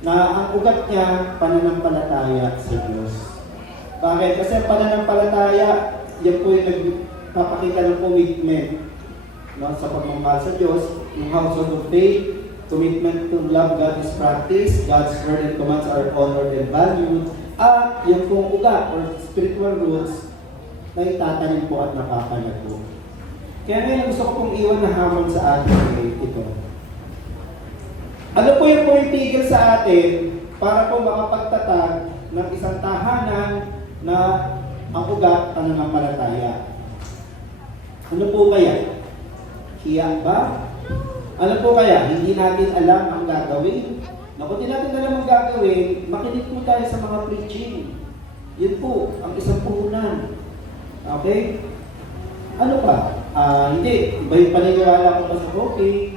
Na ang ugat niya, pananampalataya sa Diyos. Bakit? Kasi ang pananampalataya, yan po yung nagpapakita ng commitment, no? Sa pagmamahal sa Diyos, yung household of faith, commitment to love God is practice, God's word and commands are honored and valued, at yung pong ugat or spiritual roots na itatanim po at napapalago. Kaya ngayon gusto ko pong iwan na hamon sa atin ito. Ano po yung pumipigil sa atin para po makapagtatag ng isang tahanan na ang ugat pananampalataya? Ano po kaya? Hiya ba? Ano po kaya? Hindi natin alam ang gagawin? Kung di natin alam ang gagawin, makinig po tayo sa mga preaching. Yun po, ang isang puhunan. Okay? Ano pa? Hindi. Iba yung paniniwala ko pa sa okay.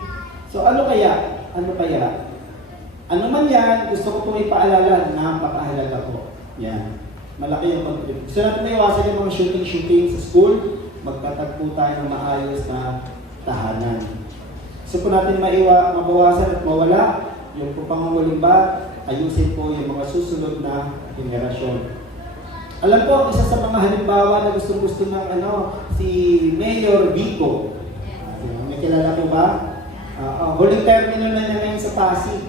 So ano kaya? Ano kaya? Ano man yan, gusto ko pong ipaalala, napakahalaga po. Yan. Malaki yung contribution. Gusto natin maiwasan yung mga shooting sa school, magtatagpo tayo ng maayos na tahanan. Gusto po natin mabawasan at mawala yung pangangulimbat, ayusin po yung mga susunod na henerasyon. Alam po, isa sa mga halimbawa na gusto-gusto ng si Mayor Vico. May kilala po ba? Huling termino na niya ngayon sa Pasig.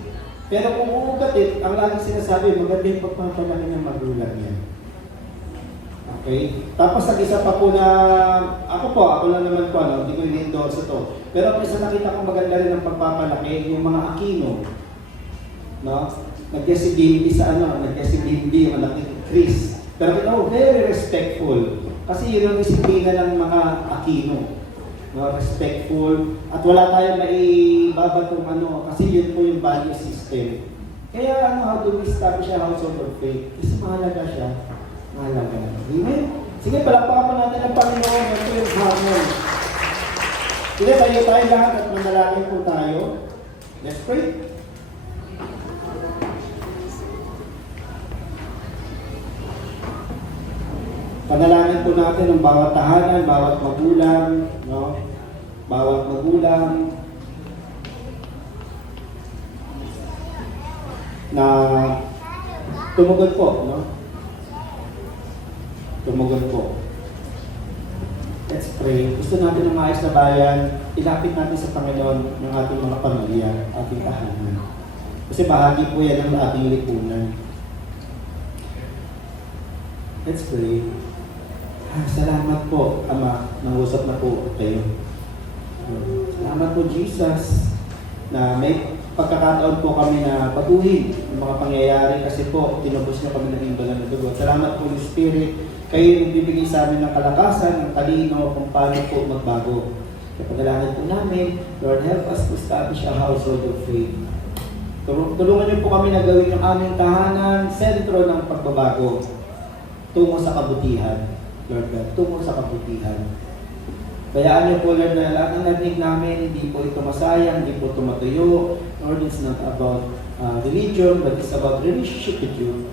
Pero kung uugatit, ang laging sinasabi, maganda yung pagpapalaki ng magulang niya. Okay? Tapos ang isa pa po na, ako lang naman po, hindi ko i-endorse ito. Pero ang isa nakita ko maganda rin ang pagpapalaki, yung mga Aquino. No? Nag-guest si Bindi nag-guest si Bindi, yung anak ni Chris. Pero very respectful. Kasi yun ang disiplina ng mga Aquino. No? Respectful. At wala tayong maibabatong kasi yun po yung value system. Kaya how do we establish a household of faith? Kasi mahalaga siya. Mahalaga. Amen? Sige, palakpakan po natin ang Panginoon. Ito yung hamon. Sige, tayo lahat at manalangin po tayo. Let's pray. Panalangin po natin ang bawat tahanan, bawat magulang, no? Bawat magulang, na tumugon po, no? Tumugon po. Let's pray. Gusto natin ng maayos na bayan, ilapit natin sa Panginoon ng ating mga pamilya, ating tahanan. Kasi bahagi po yan ng ating lipunan. Let's pray. Salamat po, Ama. Nangusap na po kayo. Salamat po, Jesus, na may pagkakataon po kami na patuhin ng mga pangyayari kasi po, tinubos niyo kami ng imbalan na dugo. Salamat po, Holy Spirit. Kayo yung bibigay sa amin ng kalakasan, ng talino, kung paano po magbago. Kaya pagdalanan po namin, Lord, help us to establish a household of faith. Tulungan niyo po kami na gawin yung aming tahanan, sentro ng pagbabago, tungo sa kabutihan. Lord God, tungo sa kabutihan. Bayaan niyo po, Lord, na lahat ng narinig namin, hindi po ito masayang, hindi po ito matuyo. Lord, it's not about religion, but it's about relationship with you,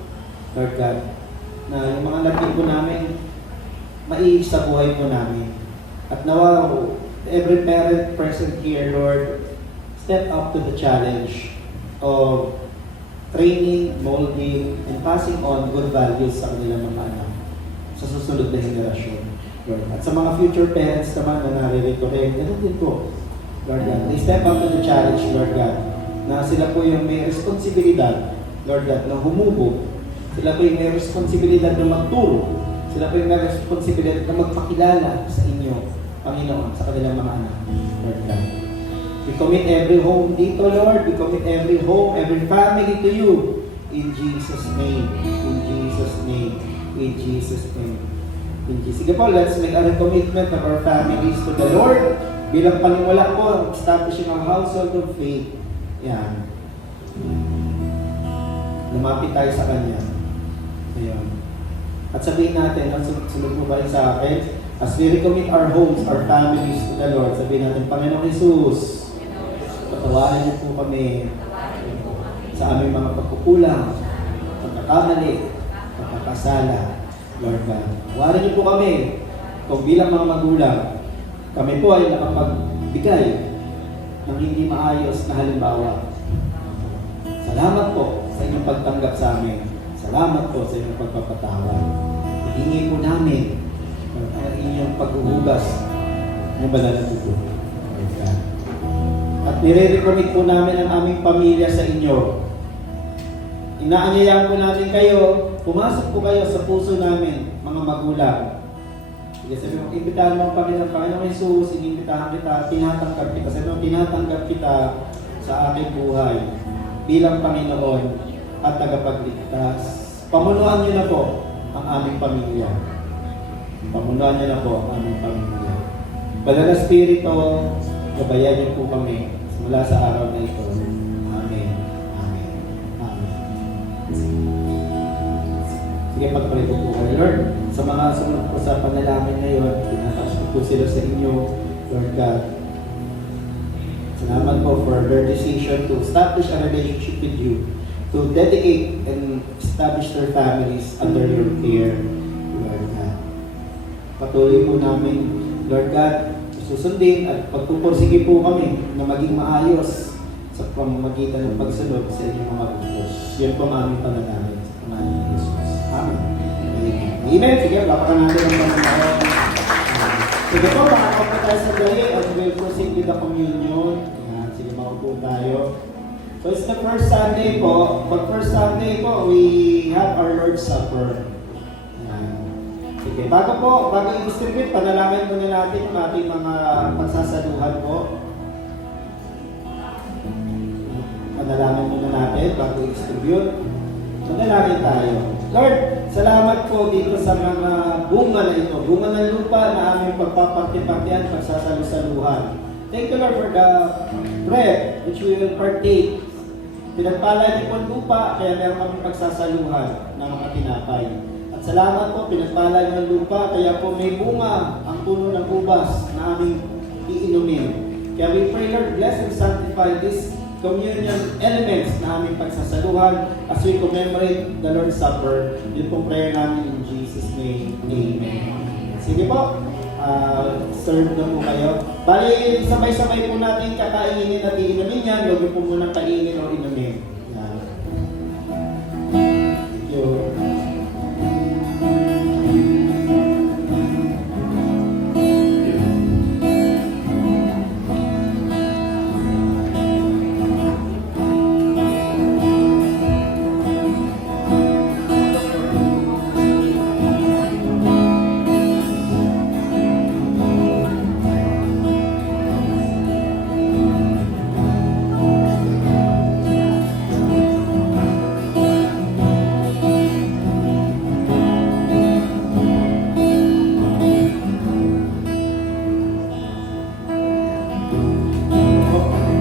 Lord God. Na yung mga narinig po namin, maiis sa buhay po namin. At nawa, every parent present here, Lord, step up to the challenge of training, molding, and passing on good values sa kanilang mga anak sa susunod na henerasyon. Lord. At sa mga future parents naman na naririto rin, ganun din po, Lord God. They step up to the challenge, Lord God, na sila po yung may responsibilidad, Lord God, na humubog. Sila po yung may responsibilidad na magturo. Sila po yung may responsibilidad na magpakilala sa inyo, Panginoon, sa kanilang mga anak, Lord God. We commit every home dito, Lord. We commit every home, every family to you. In Jesus' name. In Jesus' name. In Jesus' name. In Jesus. Sige po, let's make a commitment of our families to the Lord. Bilang panimula po, establishing a household of faith. Yan. Lumapit tayo sa Kanya. Ayan. At sabihin natin, sunod mo ba rin sa akin? As we recommit our homes, our families to the Lord, sabihin natin, Panginoong Jesus, patawarin niyo po kami sa aming mga pagkukulang, pagkakamali, pagkakasala, Lord God. Patawarin niyo po kami kung bilang mga magulang, kami po ay nakapagbigay ng hindi maayos na halimbawa. Salamat po sa inyong pagtanggap sa amin. Salamat po sa inyong pagpapatawad. Hihingi po namin ang inyong paghuhugas ng banal na dugo. At nire-recommit po namin ang aming pamilya sa inyo. Inaanyayahan po natin kayo, pumasok po kayo sa puso namin, mga magulang. Sige, sabi mo, imbitahan mo kami ng Panginoong Jesus, inimbitahan kita, tinatanggap kita. Sabi mo, tinatanggap kita sa aking buhay bilang Panginoon at tagapagligtas. Pamunuan niyo na po ang aming pamilya. Pamunuan niyo na po ang aming pamilya. Banal na Espiritu, gabayan niyo po kami mula sa araw na ito. Amen. Amen. Amen. Sige, pagpalito po kayo, Lord. Sa mga sumunod po sa panalangin ngayon, tinataas po sila sa inyo, Lord God. Salamat po for their decision to establish a relationship with you, to dedicate and establish their families under your care, Lord God. Patuloy po namin, Lord God, susundin at pagpupursige po kami na maging maayos sa pamamagitan ng pagsunod sa inyong mga utos. Yan po ang aming panalangin sa pangalan ni Jesus. Amen. Amen. Amen. Sige, lapakan natin ang panalangin. Sige po, makakap po tayo sa gayi at we'll proceed with the communion. Yan, sige, makaupo tayo. So it's the first Sunday po. Pag first Sunday po, we have our Lord's Supper. Yan. Sige, bago i-distribute, panalangin muna natin ang ating mga pagsasaluhan po. Panalangin muna natin bago i-distribute. Panalangin tayo. Lord, salamat po dito sa mga bunga na ito. Bunga ng lupa na aming pagpapakti-paktian, pagsasalusaluhan. Thank you, Lord, for the bread which we will partake. Pinagpala niyo po ang lupa, kaya meron kami pagsasaluhan ng mga tinapay. At salamat po, pinagpala niyo ang lupa, kaya po may bunga ang puno ng ubas na aming iinumin. Kaya we pray, Lord, bless and sanctify this communion elements na aming pagsasaluhan as we commemorate the Lord's Supper. Yun pong prayer namin in Jesus' name. Amen. Sige po, serve na po kayo. Bali, sabay-sabay po natin kakainin at iinumin yan. Huwag po muna kainin o inumin. Yan.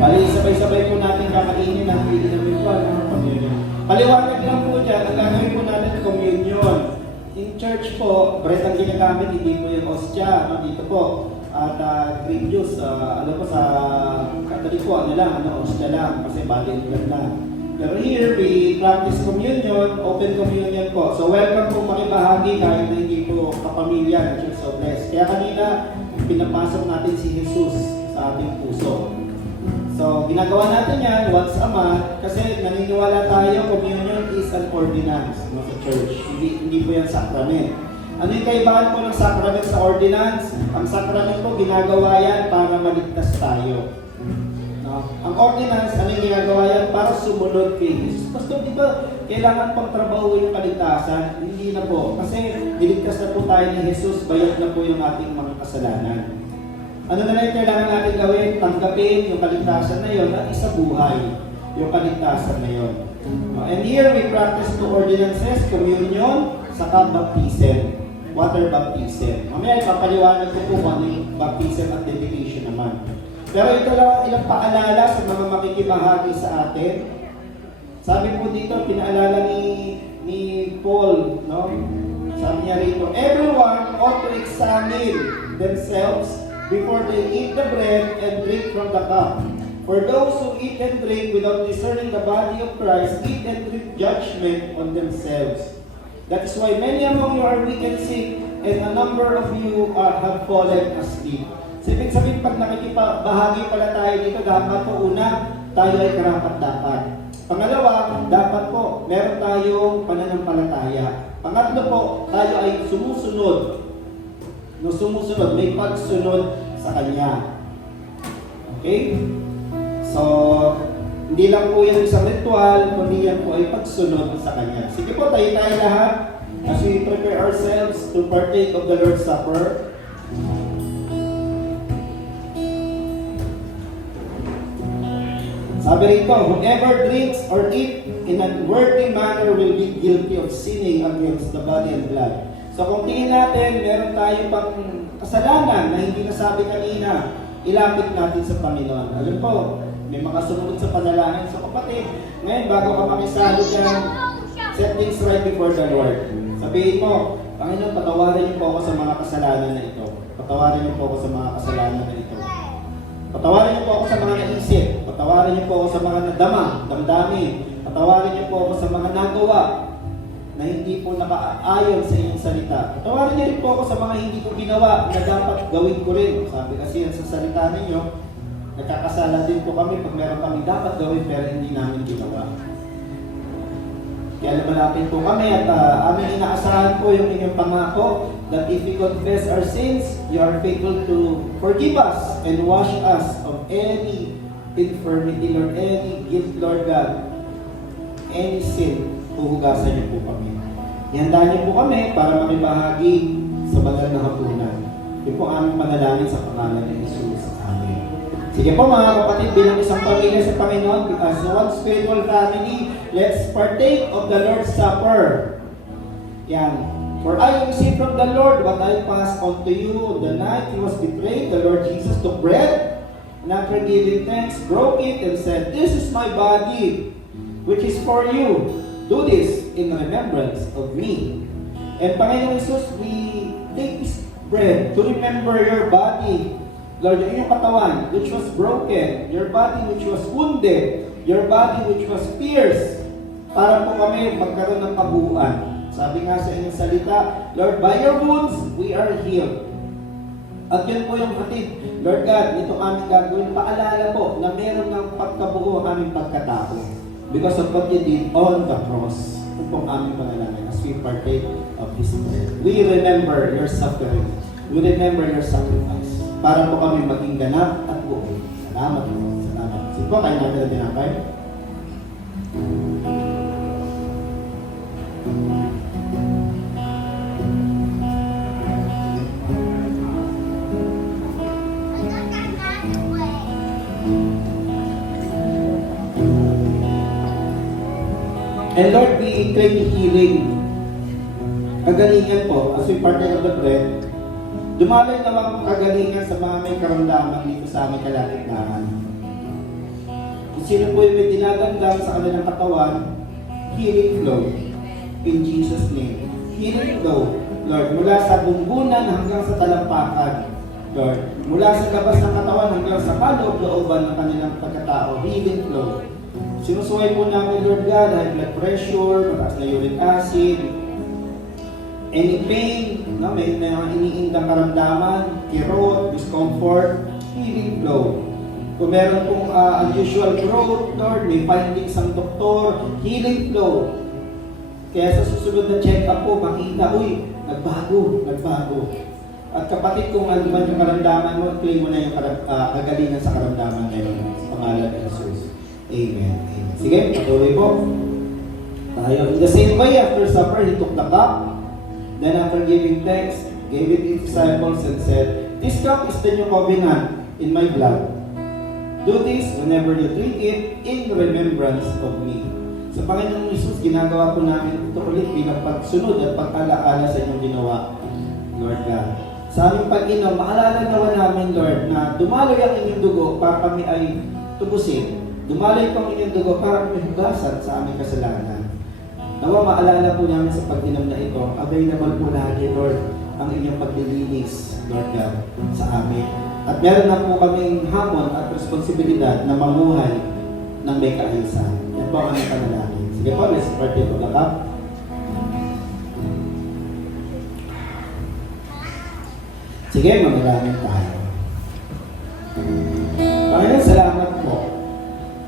Bali, sabay-sabay po natin kakainin ang iinumin po ng communion. Paliwanag lang po dyan, ang gagawin po natin communion. In church po, bread ang ginagamit, hindi po yung ostya, dito po. At green juice, ano po sa Catholic po, ostya lang, kasi bali lang. Pero here, we practice communion, open communion po. So welcome po makibahagi kahit na hindi po kapamilya ng Church of Bless. Kaya kanina, pinapasok natin si Jesus sa ating puso. So ginagawa natin yan once a month kasi naniniwala tayo communion is an ordinance sa church. Hindi po yan sacrament. Ano yung kaibahan po ng sacrament sa ordinance? Ang sacrament po ginagawa yan para maligtas tayo. No? Ang ordinance, ano yung ginagawa yan? Para sumunod kay Jesus. Pastor, di ba kailangan pang trabaho yung kaligtasan? Hindi na po. Kasi niligtas na po tayo ni Jesus, bayad na po yung ating mga kasalanan. Ano na lang kailangan natin gawin? Tanggapin yung kaligtasan na yon at isabuhay yung kaligtasan na yon. And here we practice two ordinances, communion, saka baptism, water baptism. Mamaya ipapaliwanag ko po kung ano yung baptism at dedication naman. Pero ito lang ilang paalala sa mga makikibahagi sa atin. Sabi po dito, pinaalala ni Paul, no? Sabi niya rito, everyone ought to examine themselves before they eat the bread and drink from the cup. For those who eat and drink without discerning the body of Christ, eat and drink judgment on themselves. That is why many among you are weak and sick, and a number of you have fallen asleep. So, ibig sabihin, pag nakikibahagi pala tayo dito, dapat po una, tayo ay karapat-dapat. Pangalawa, dapat po, meron tayong pananampalataya. Pangatlo po, tayo ay sumusunod. No, sumusunod, may pagsunod sa Kanya. Okay? So, hindi lang po yan isang ritual, kundi yan po ay pagsunod sa Kanya. Sige po, tayo lahat as we prepare ourselves to partake of the Lord's Supper. Sabi rito, whoever drinks or eat in an unworthy manner will be guilty of sinning against the body and blood. So kung tingin natin, meron tayo pang kasalanan na hindi nasabi kanina, ilapit natin sa Panginoon. Alam po, may mga sumunod sa panalangin. So kapatid, ngayon bago ka makisalo dyan, set things right before the Lord. Sabihin mo, Panginoon, patawarin niyo po ako sa mga kasalanan na ito. Patawarin niyo po ako sa mga kasalanan na ito. Patawarin niyo po ako sa mga naisip. Patawarin niyo po ako sa mga nadama, damdamin. Patawarin niyo po ako sa mga nagawa na hindi po nakaayon sa inyong salita. Patawarin niyo rin po ako sa mga hindi ko ginawa na dapat gawin ko rin. Sabi kasi yan sa salita ninyo, nagkakasala din po kami pag meron kami dapat gawin pero hindi namin ginawa. Kaya lumalapit po kami at aming inaasahan po yung inyong pangako that if we confess our sins, you are faithful to forgive us and wash us of any infirmity, Lord, any guilt, Lord God, any sin, huhugasan niyo po kami. Ihanda niyo po kami para makibahagi sa banal na hapunan. Yun po aming panalangin sa pangalan ni Jesus. Amen. Sige po mga kapatid, bilang isang pamilya sa Panginoon, as one spiritual family, let's partake of the Lord's Supper. Yan. For I received from the Lord what I passed on to you. The night He was betrayed, the Lord Jesus took bread, and after giving thanks, broke it and said, "This is my body, which is for you. Do this in remembrance of me." And Panginoon Jesus, we take this bread to remember your body, Lord, yung katawan which was broken, your body which was wounded, your body which was pierced, para po kami magkaroon ng kabuuan. Sabi nga sa inyong salita, Lord, by your wounds, we are healed. At yun po yung hatid, Lord God, ito aming gagawin, paalala po na meron ng pagkabuo ang aming pagkatao. Because of what you did on the cross. Ito pong aming panalangin as we partake of this bread. We remember your suffering. We remember your sacrifice. Para po kami maging ganap at buo. Salamat po. Salamat. Sige po, kayo natin na tinapay. And Lord, we claim healing. Kagalingan po, as we partake of the bread, dumalay naman kagalingan sa mga may karamdaman dito sa aming kalagitnaan. sino po yung may dinadamdam sa kanilang katawan, healing flow. In Jesus' name. Healing flow, Lord, mula sa bunggunan hanggang sa talampakan, Lord. Mula sa labas ng katawan hanggang sa kaloob-looban ng kanilang pagkatao, healing flow. Sinusuway po namin, Lord God, high blood pressure, mataas na uric acid, any pain, no, may iniindang karamdaman, kirot, discomfort, healing flow. Kung meron pong unusual growth, Lord, may findings ang doktor, healing flow. Kaya sa susunod na check-up po, makita, uy, nagbago. At kapatid, kung ano man yung karamdaman mo, claim mo na yung kagalingan sa karamdaman ngayon. Sa pangalan ng Jesus. Amen. Amen. Sige, patuloy po. Tayo. In the same way, after supper, he took the cup. Then after giving thanks, gave it to his disciples and said, "This cup is the new covenant in my blood. Do this whenever you drink it in remembrance of me." Sa Panginoon Jesus, ginagawa po namin ito ulit bilang pagsunod at pag-alaala sa inyong ginawa, Lord God. Sa aming pag-inom, maalala naman namin, Lord, na dumaloy ang inyong dugo para kami ay tubusin. Dumaloy po ang inyong dugo para kami hugasan sa aming kasalanan. Nawa maalala po namin sa pag-inom na ito, available po lagi, Lord, ang inyong paglilinis, Lord God, sa amin. At meron na po kaming hamon at responsibilidad na mamuhay ng may kaayusan. Yan po ang aming panalangin. Sige po, let's partake of the cup. Sige, manalangin tayo. Panginoon, salamat po.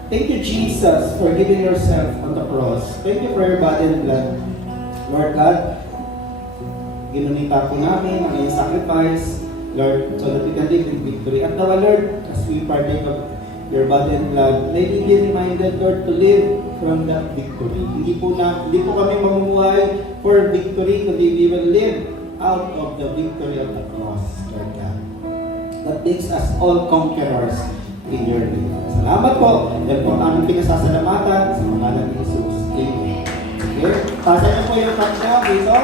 Thank you, Jesus, for giving yourself on the cross. Thank you for your body and blood. Lord God, ginunita po namin ang iyong sacrifice, Lord, so that we can live in victory. At nawa, Lord, as we partake of your body and blood, may we be reminded, Lord, to live from that victory. Hindi po kami mamumuhay for victory, kundi we will live out of the victory of the cross, Lord God. That makes us all conquerors in your name. Salamat po. Yan po ang aming pinasasalamatan sa pangalan ni Jesus. Amen. Okay? Pasa niyo po yung cup niyo dito.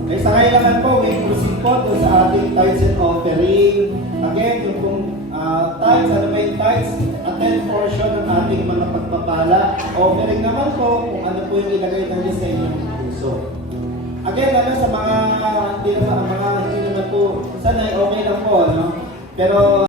Okay, sa kailangan po, may proceed po doon sa ating tithes and offering. Again, yung kung tithes, ano may tithes, a 10 portion ng ating mga pagpapala. Offering naman po, kung ano po yung ilagay ng sa inyong puso. Again, sa mga hindi naman po, sanay, okay lang po, no? Pero